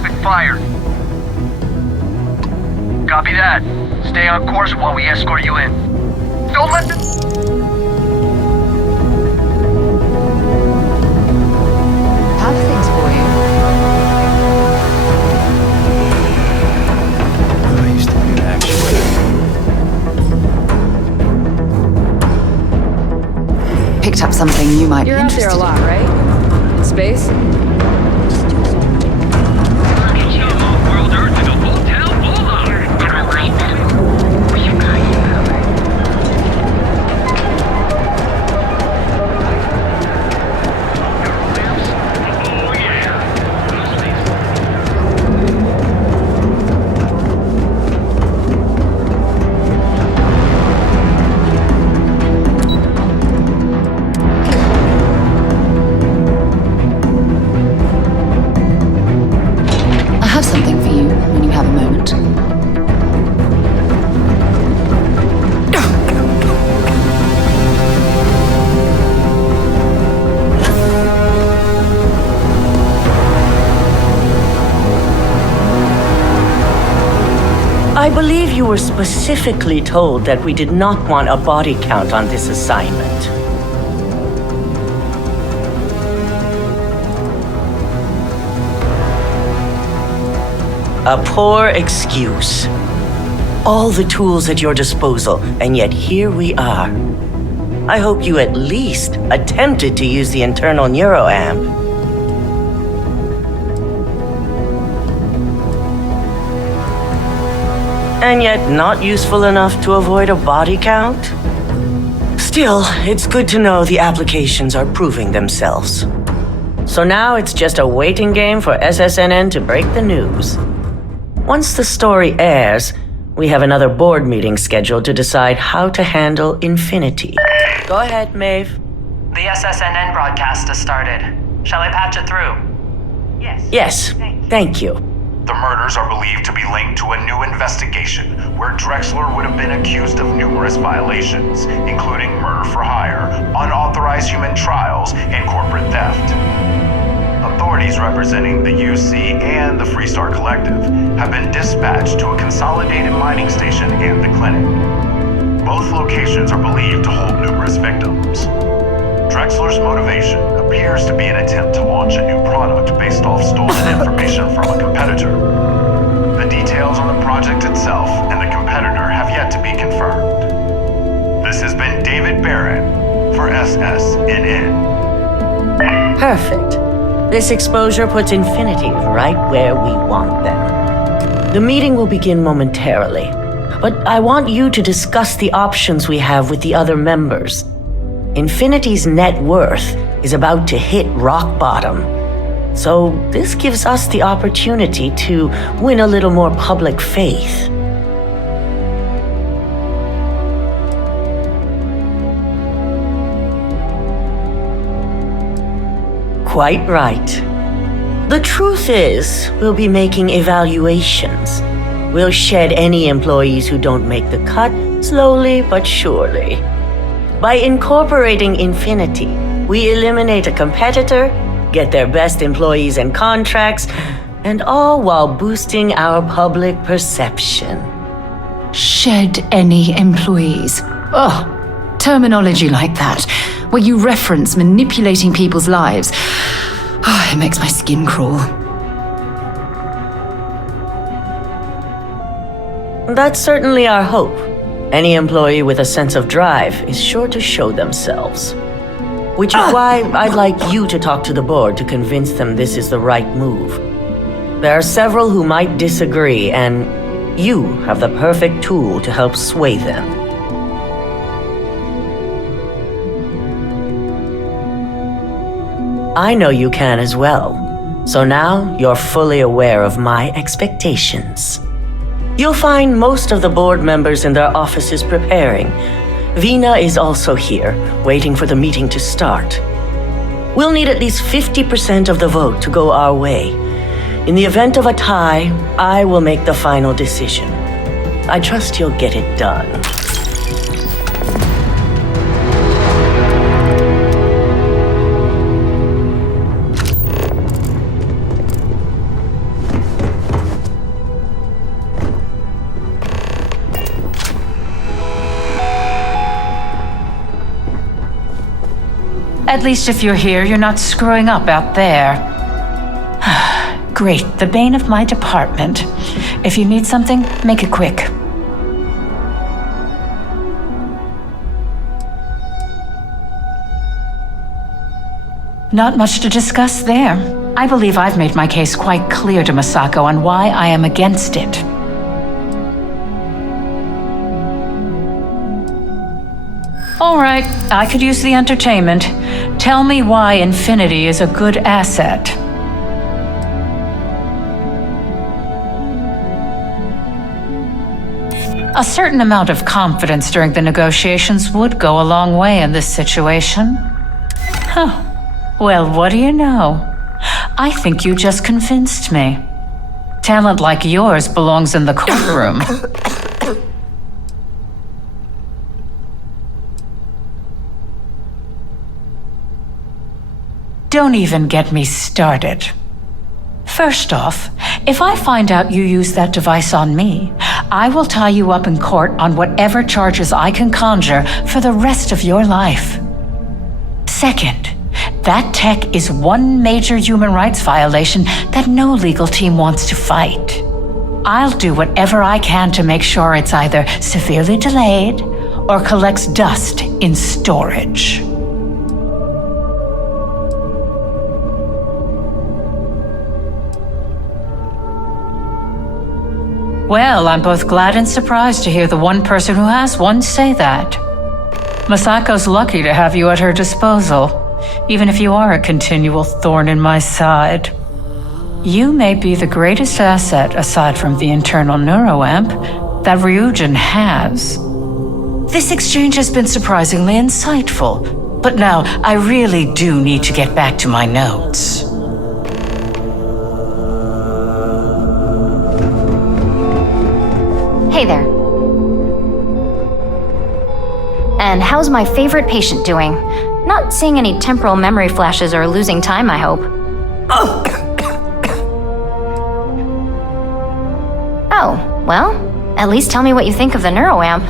Traffic fire. Copy that. Stay on course while we escort you in. Don't let them... Have things for you. I used to be an actuator. Picked up something you might You're be out there interested a lot, right? In space? Off-world Earth and a whole town full of... I have something for you when you have a moment. I believe you were specifically told that we did not want a body count on this assignment. A poor excuse. All the tools at your disposal, and yet here we are. I hope you at least attempted to use the internal neuroamp. And yet not useful enough to avoid a body count? Still, it's good to know the applications are proving themselves. So now it's just a waiting game for SSNN to break the news. Once the story airs, we have another board meeting scheduled to decide how to handle Infinity. Go ahead, Maeve. The SSNN broadcast has started. Shall I patch it through? Yes, thank you. The murders are believed to be linked to a new investigation where Drexler would have been accused of numerous violations, including murder for hire, unauthorized human trials, and corporate theft. Authorities representing the UC and the Freestar Collective have been dispatched to a consolidated mining station and the clinic. Both locations are believed to hold numerous victims. Drexler's motivation appears to be an attempt to launch a new product based off stolen information from a competitor. The details on the project itself and the competitor have yet to be confirmed. This has been David Barron for SSNN. Perfect. This exposure puts Infinity right where we want them. The meeting will begin momentarily, but I want you to discuss the options we have with the other members. Infinity's net worth is about to hit rock bottom, so this gives us the opportunity to win a little more public faith. Quite right. The truth is, we'll be making evaluations. We'll shed any employees who don't make the cut, slowly but surely. By incorporating Infinity, we eliminate a competitor, get their best employees and contracts, and all while boosting our public perception. Shed any employees. Oh, terminology like that, where you reference manipulating people's lives. Oh, it makes my skin crawl. That's certainly our hope. Any employee with a sense of drive is sure to show themselves. Which is why I'd like you to talk to the board to convince them this is the right move. There are several who might disagree, and you have the perfect tool to help sway them. I know you can as well, so now you're fully aware of my expectations. You'll find most of the board members in their offices preparing. Vina is also here, waiting for the meeting to start. We'll need at least 50% of the vote to go our way. In the event of a tie, I will make the final decision. I trust you'll get it done. At least if you're here, you're not screwing up out there. Great, the bane of my department. If you need something, make it quick. Not much to discuss there. I believe I've made my case quite clear to Masako on why I am against it. All right, I could use the entertainment. Tell me why Infinity is a good asset. A certain amount of confidence during the negotiations would go a long way in this situation. Huh. Well, what do you know? I think you just convinced me. Talent like yours belongs in the courtroom. Don't even get me started. First off, if I find out you used that device on me, I will tie you up in court on whatever charges I can conjure for the rest of your life. Second, that tech is one major human rights violation that no legal team wants to fight. I'll do whatever I can to make sure it's either severely delayed or collects dust in storage. Well, I'm both glad and surprised to hear the one person who has one say that. Masako's lucky to have you at her disposal, even if you are a continual thorn in my side. You may be the greatest asset, aside from the internal neuroamp, that Ryujin has. This exchange has been surprisingly insightful, but now I really do need to get back to my notes. Hey there. And how's my favorite patient doing? Not seeing any temporal memory flashes or losing time, I hope. Oh, well, at least tell me what you think of the neuroamp.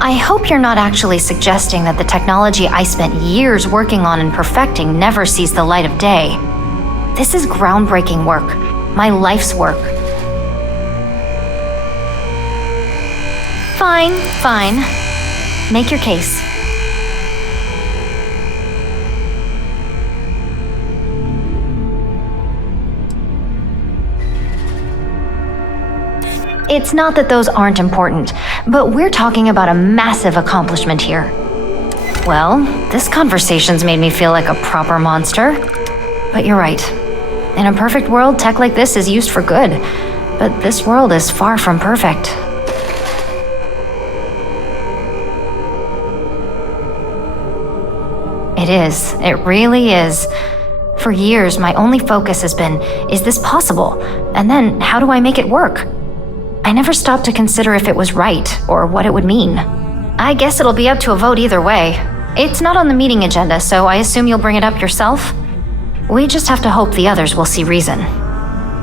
I hope you're not actually suggesting that the technology I spent years working on and perfecting never sees the light of day. This is groundbreaking work, my life's work. Fine. Make your case. It's not that those aren't important, but we're talking about a massive accomplishment here. Well, this conversation's made me feel like a proper monster. But you're right. In a perfect world, tech like this is used for good. But this world is far from perfect. It is. It really is. For years, my only focus has been, is this possible? And then, how do I make it work? I never stopped to consider if it was right, or what it would mean. I guess it'll be up to a vote either way. It's not on the meeting agenda, so I assume you'll bring it up yourself? We just have to hope the others will see reason.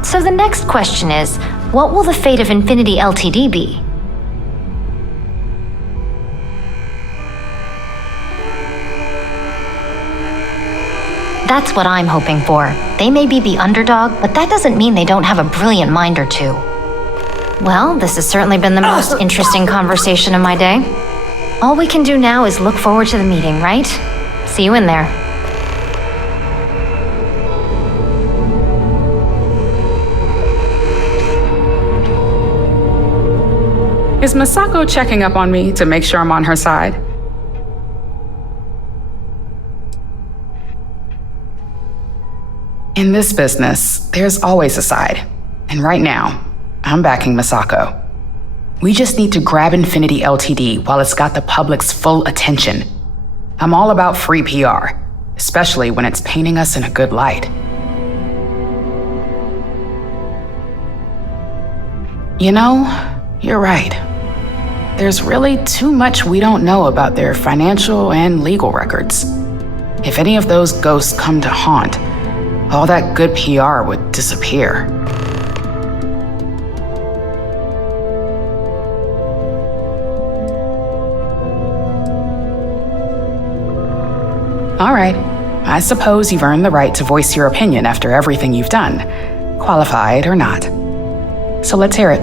So the next question is, what will the fate of Infinity Ltd be? That's what I'm hoping for. They may be the underdog, but that doesn't mean they don't have a brilliant mind or two. Well, this has certainly been the most interesting conversation of my day. All we can do now is look forward to the meeting, right? See you in there. Is Masako checking up on me to make sure I'm on her side? In this business, there's always a side. And right now, I'm backing Masako. We just need to grab Infinity Ltd while it's got the public's full attention. I'm all about free PR, especially when it's painting us in a good light. You know, you're right. There's really too much we don't know about their financial and legal records. If any of those ghosts come to haunt, all that good PR would disappear. All right. I suppose you've earned the right to voice your opinion after everything you've done, qualified or not. So let's hear it.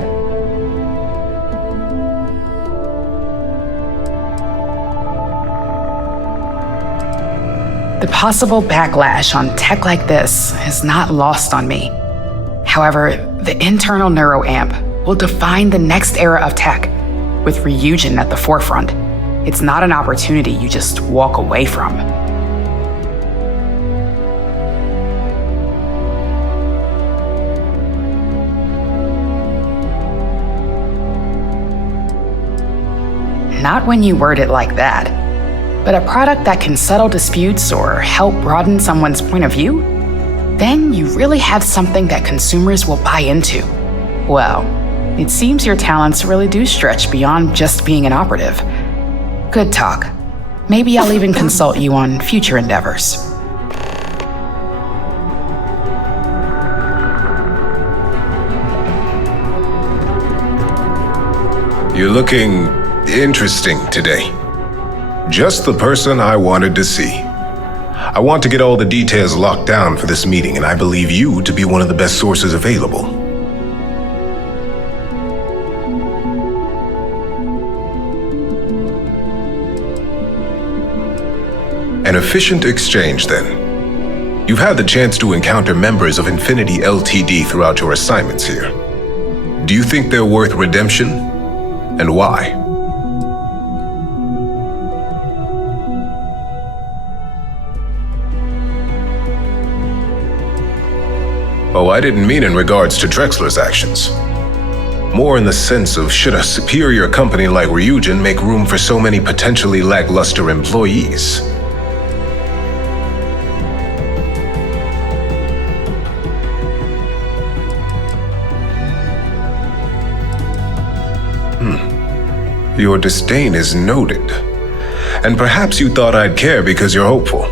The possible backlash on tech like this is not lost on me. However, the internal neuroamp will define the next era of tech, with Ryujin at the forefront. It's not an opportunity you just walk away from. Not when you word it like that. But a product that can settle disputes or help broaden someone's point of view? Then you really have something that consumers will buy into. Well, it seems your talents really do stretch beyond just being an operative. Good talk. Maybe I'll even consult you on future endeavors. You're looking interesting today. Just the person I wanted to see. I want to get all the details locked down for this meeting, and I believe you to be one of the best sources available. An efficient exchange, then. You've had the chance to encounter members of Infinity LTD throughout your assignments here. Do you think they're worth redemption? And why? Oh, I didn't mean in regards to Drexler's actions. More in the sense of, should a superior company like Ryujin make room for so many potentially lackluster employees? Your disdain is noted. And perhaps you thought I'd care because you're hopeful.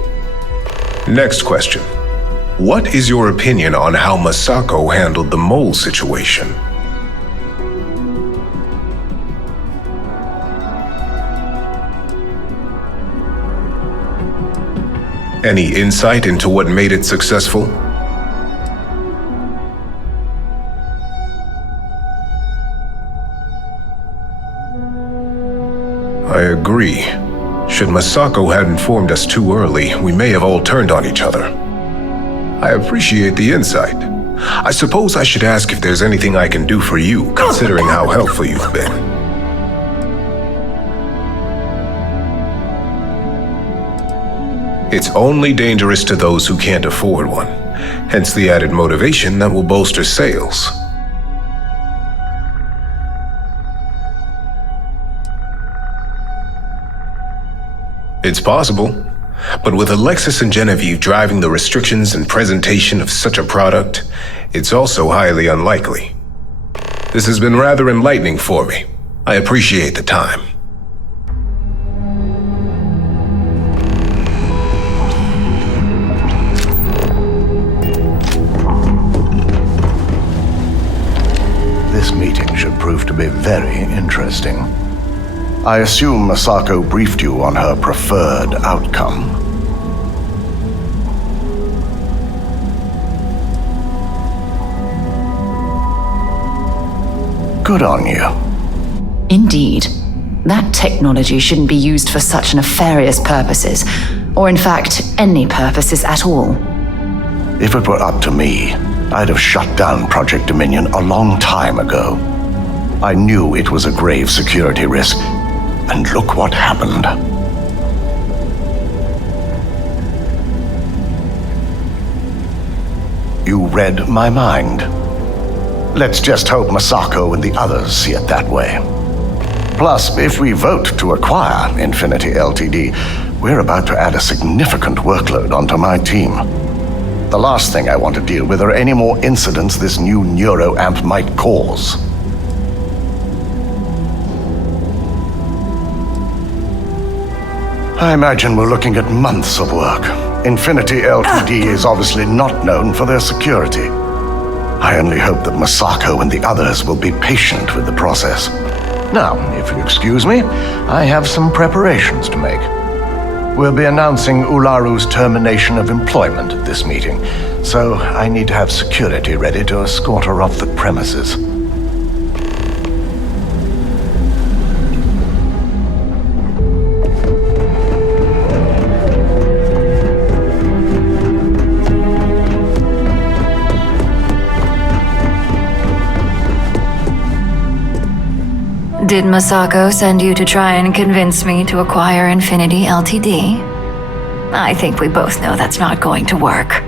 Next question. What is your opinion on how Masako handled the mole situation? Any insight into what made it successful? I agree. Should Masako had informed us too early, we may have all turned on each other. I appreciate the insight. I suppose I should ask if there's anything I can do for you, considering how helpful you've been. It's only dangerous to those who can't afford one, hence the added motivation that will bolster sales. It's possible. But with Alexis and Genevieve driving the restrictions and presentation of such a product, it's also highly unlikely. This has been rather enlightening for me. I appreciate the time. This meeting should prove to be very interesting. I assume Masako briefed you on her preferred outcome. Good on you. Indeed. That technology shouldn't be used for such nefarious purposes, or in fact, any purposes at all. If it were up to me, I'd have shut down Project Dominion a long time ago. I knew it was a grave security risk. And look what happened. You read my mind. Let's just hope Masako and the others see it that way. Plus, if we vote to acquire Infinity LTD, we're about to add a significant workload onto my team. The last thing I want to deal with are any more incidents this new neuroamp might cause. I imagine we're looking at months of work. Infinity LTD is obviously not known for their security. I only hope that Masako and the others will be patient with the process. Now, if you excuse me, I have some preparations to make. We'll be announcing Ularu's termination of employment at this meeting, so I need to have security ready to escort her off the premises. Did Masako send you to try and convince me to acquire Infinity Ltd? I think we both know that's not going to work.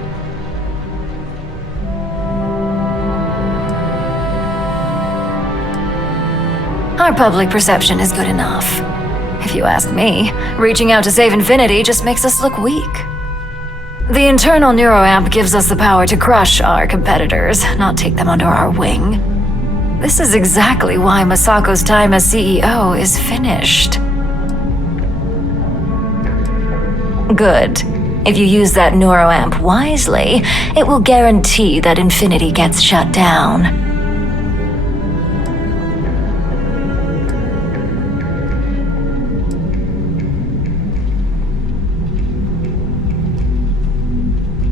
Our public perception is good enough. If you ask me, reaching out to save Infinity just makes us look weak. The internal neuroamp gives us the power to crush our competitors, not take them under our wing. This is exactly why Masako's time as CEO is finished. Good. If you use that neuroamp wisely, it will guarantee that Infinity gets shut down.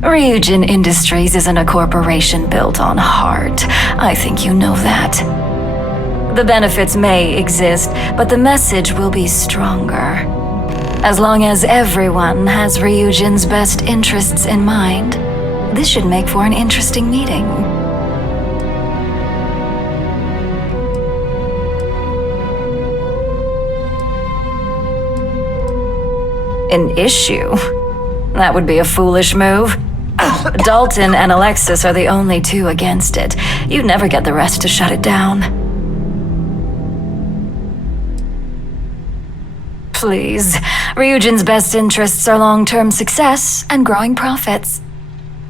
Ryujin Industries isn't a corporation built on heart. I think you know that. The benefits may exist, but the message will be stronger. As long as everyone has Ryujin's best interests in mind, this should make for an interesting meeting. An issue? That would be a foolish move. Dalton and Alexis are the only two against it. You'd never get the rest to shut it down. Please, Ryujin's best interests are long-term success and growing profits.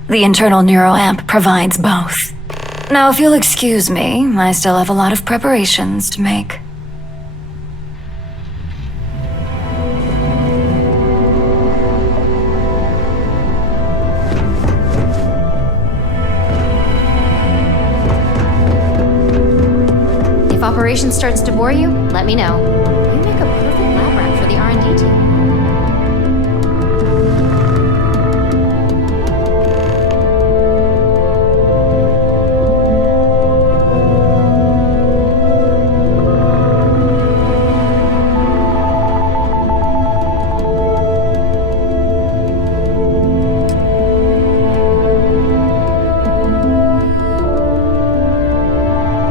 The internal neuroamp provides both. Now, if you'll excuse me, I still have a lot of preparations to make. If operation starts to bore you, let me know. You make a perfect lab rat for the R&D team.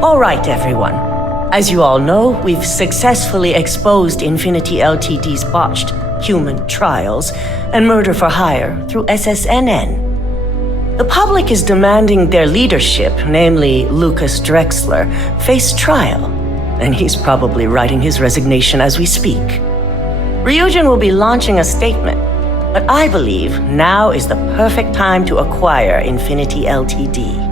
All right, everyone. As you all know, we've successfully exposed Infinity Ltd's botched human trials and murder for hire through SSNN. The public is demanding their leadership, namely Lucas Drexler, face trial, and he's probably writing his resignation as we speak. Ryujin will be launching a statement, but I believe now is the perfect time to acquire Infinity Ltd.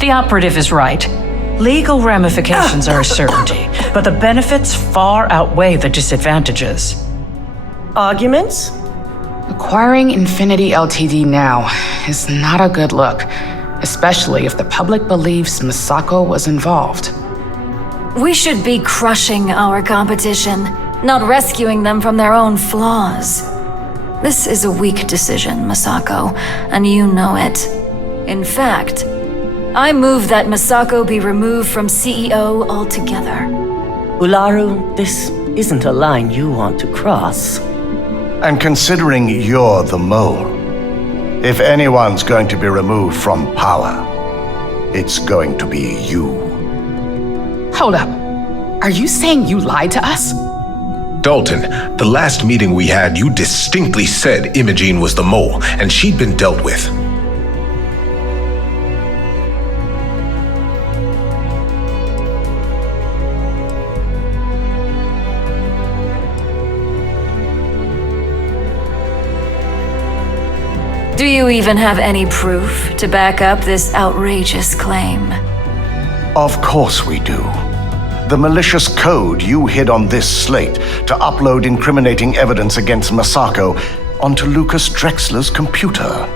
The operative is right. Legal ramifications are a certainty, but the benefits far outweigh the disadvantages. Arguments? Acquiring Infinity Ltd now is not a good look, especially if the public believes Masako was involved. We should be crushing our competition, not rescuing them from their own flaws. This is a weak decision, Masako, and you know it. In fact, I move that Masako be removed from CEO altogether. Ularu, this isn't a line you want to cross. And considering you're the mole, if anyone's going to be removed from power, it's going to be you. Hold up. Are you saying you lied to us? Dalton, the last meeting we had, you distinctly said Imogene was the mole, and she'd been dealt with. Do you even have any proof to back up this outrageous claim? Of course we do. The malicious code you hid on this slate to upload incriminating evidence against Masako onto Lucas Drexler's computer.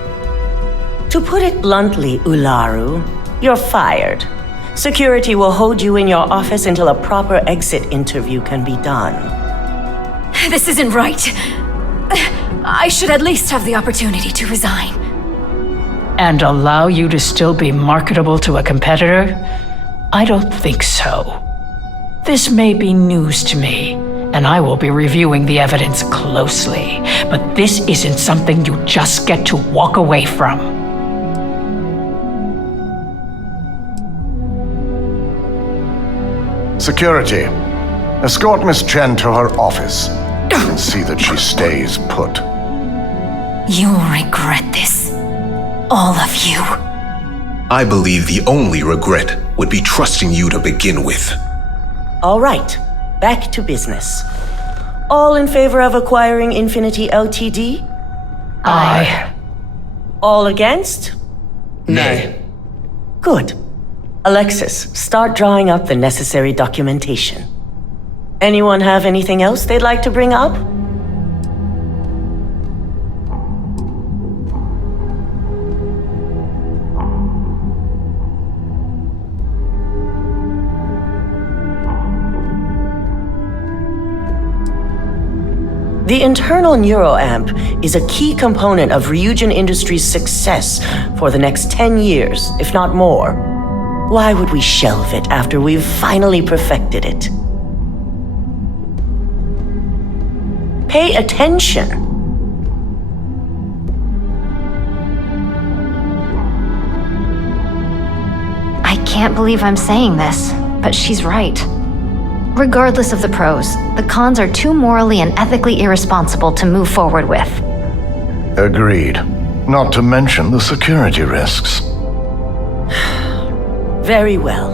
To put it bluntly, Ularu, you're fired. Security will hold you in your office until a proper exit interview can be done. This isn't right. I should at least have the opportunity to resign. And allow you to still be marketable to a competitor? I don't think so. This may be news to me, and I will be reviewing the evidence closely, but this isn't something you just get to walk away from. Security, escort Miss Chen to her office and see that she stays put. You'll regret this. All of you. I believe the only regret would be trusting you to begin with. All right, back to business. All in favor of acquiring Infinity Ltd? Aye. All against? Nay. Good. Alexis, start drawing up the necessary documentation. Anyone have anything else they'd like to bring up? The internal neuroamp is a key component of Ryujin Industries' success for the next 10 years, if not more. Why would we shelve it after we've finally perfected it? Pay attention. I can't believe I'm saying this, but she's right. Regardless of the pros, the cons are too morally and ethically irresponsible to move forward with. Agreed. Not to mention the security risks. Very well.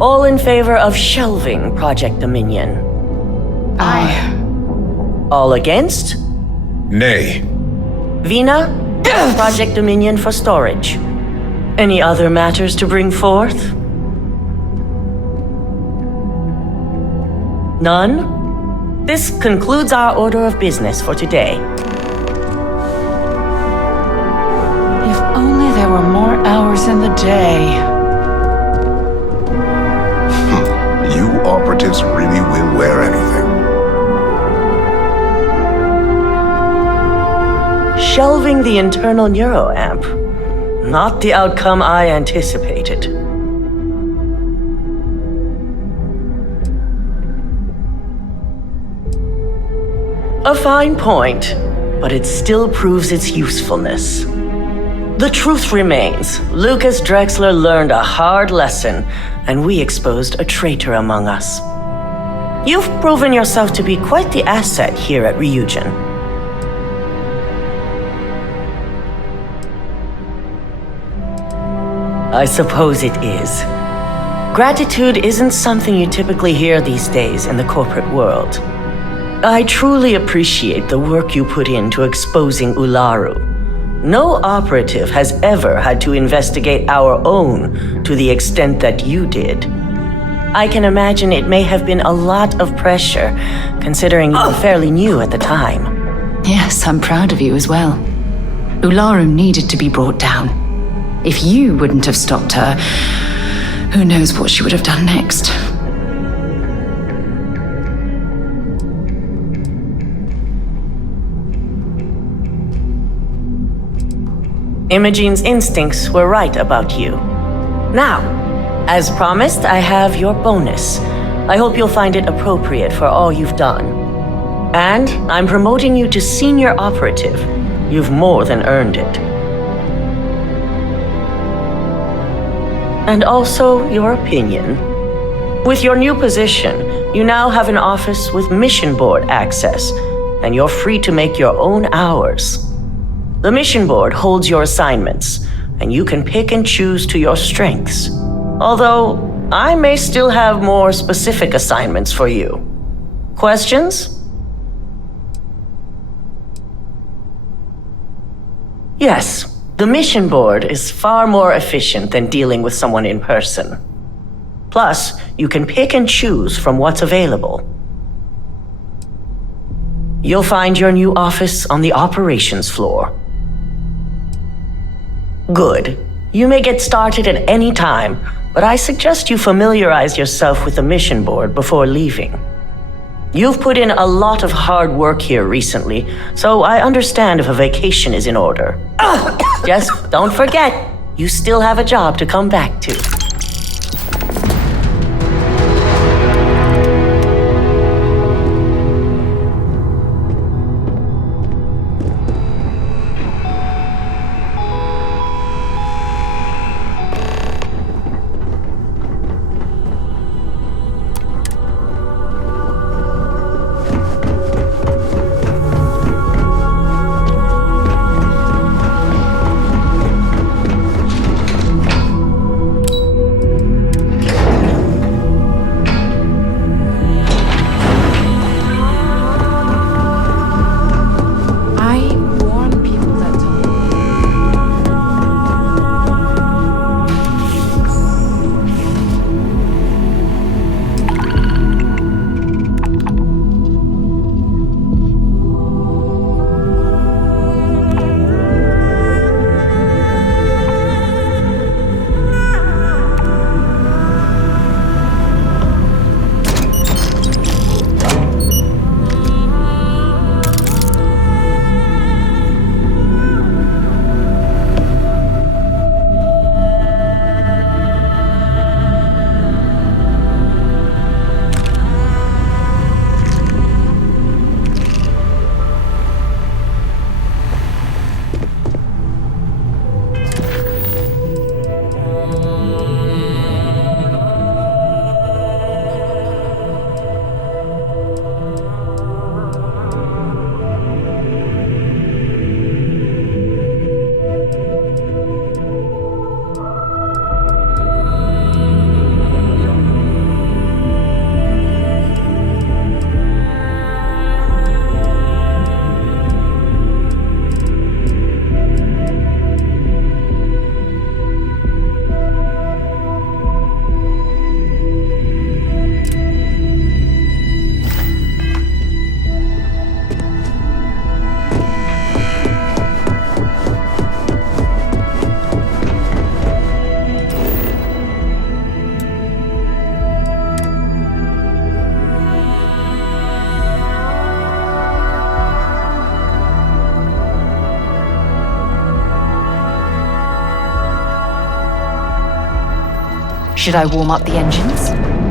All in favor of shelving Project Dominion? Aye. All against? Nay. Vina, Project Dominion for storage. Any other matters to bring forth? None? This concludes our order of business for today. If only there were more hours in the day. You operatives really will wear anything. Shelving the internal neuroamp. Not the outcome I anticipated. A fine point, but it still proves its usefulness. The truth remains, Lucas Drexler learned a hard lesson, and we exposed a traitor among us. You've proven yourself to be quite the asset here at Ryujin. I suppose it is. Gratitude isn't something you typically hear these days in the corporate world. I truly appreciate the work you put into exposing Ularu. No operative has ever had to investigate our own to the extent that you did. I can imagine it may have been a lot of pressure, considering you were fairly new at the time. Yes, I'm proud of you as well. Ularu needed to be brought down. If you wouldn't have stopped her, who knows what she would have done next. Imogene's instincts were right about you. Now, as promised, I have your bonus. I hope you'll find it appropriate for all you've done. And I'm promoting you to senior operative. You've more than earned it. And also your opinion. With your new position, you now have an office with mission board access, and you're free to make your own hours. The mission board holds your assignments, and you can pick and choose to your strengths. Although, I may still have more specific assignments for you. Questions? Yes, the mission board is far more efficient than dealing with someone in person. Plus, you can pick and choose from what's available. You'll find your new office on the operations floor. Good. You may get started at any time, but I suggest you familiarize yourself with the mission board before leaving. You've put in a lot of hard work here recently, so I understand if a vacation is in order. Just don't forget, you still have a job to come back to. Should I warm up the engines?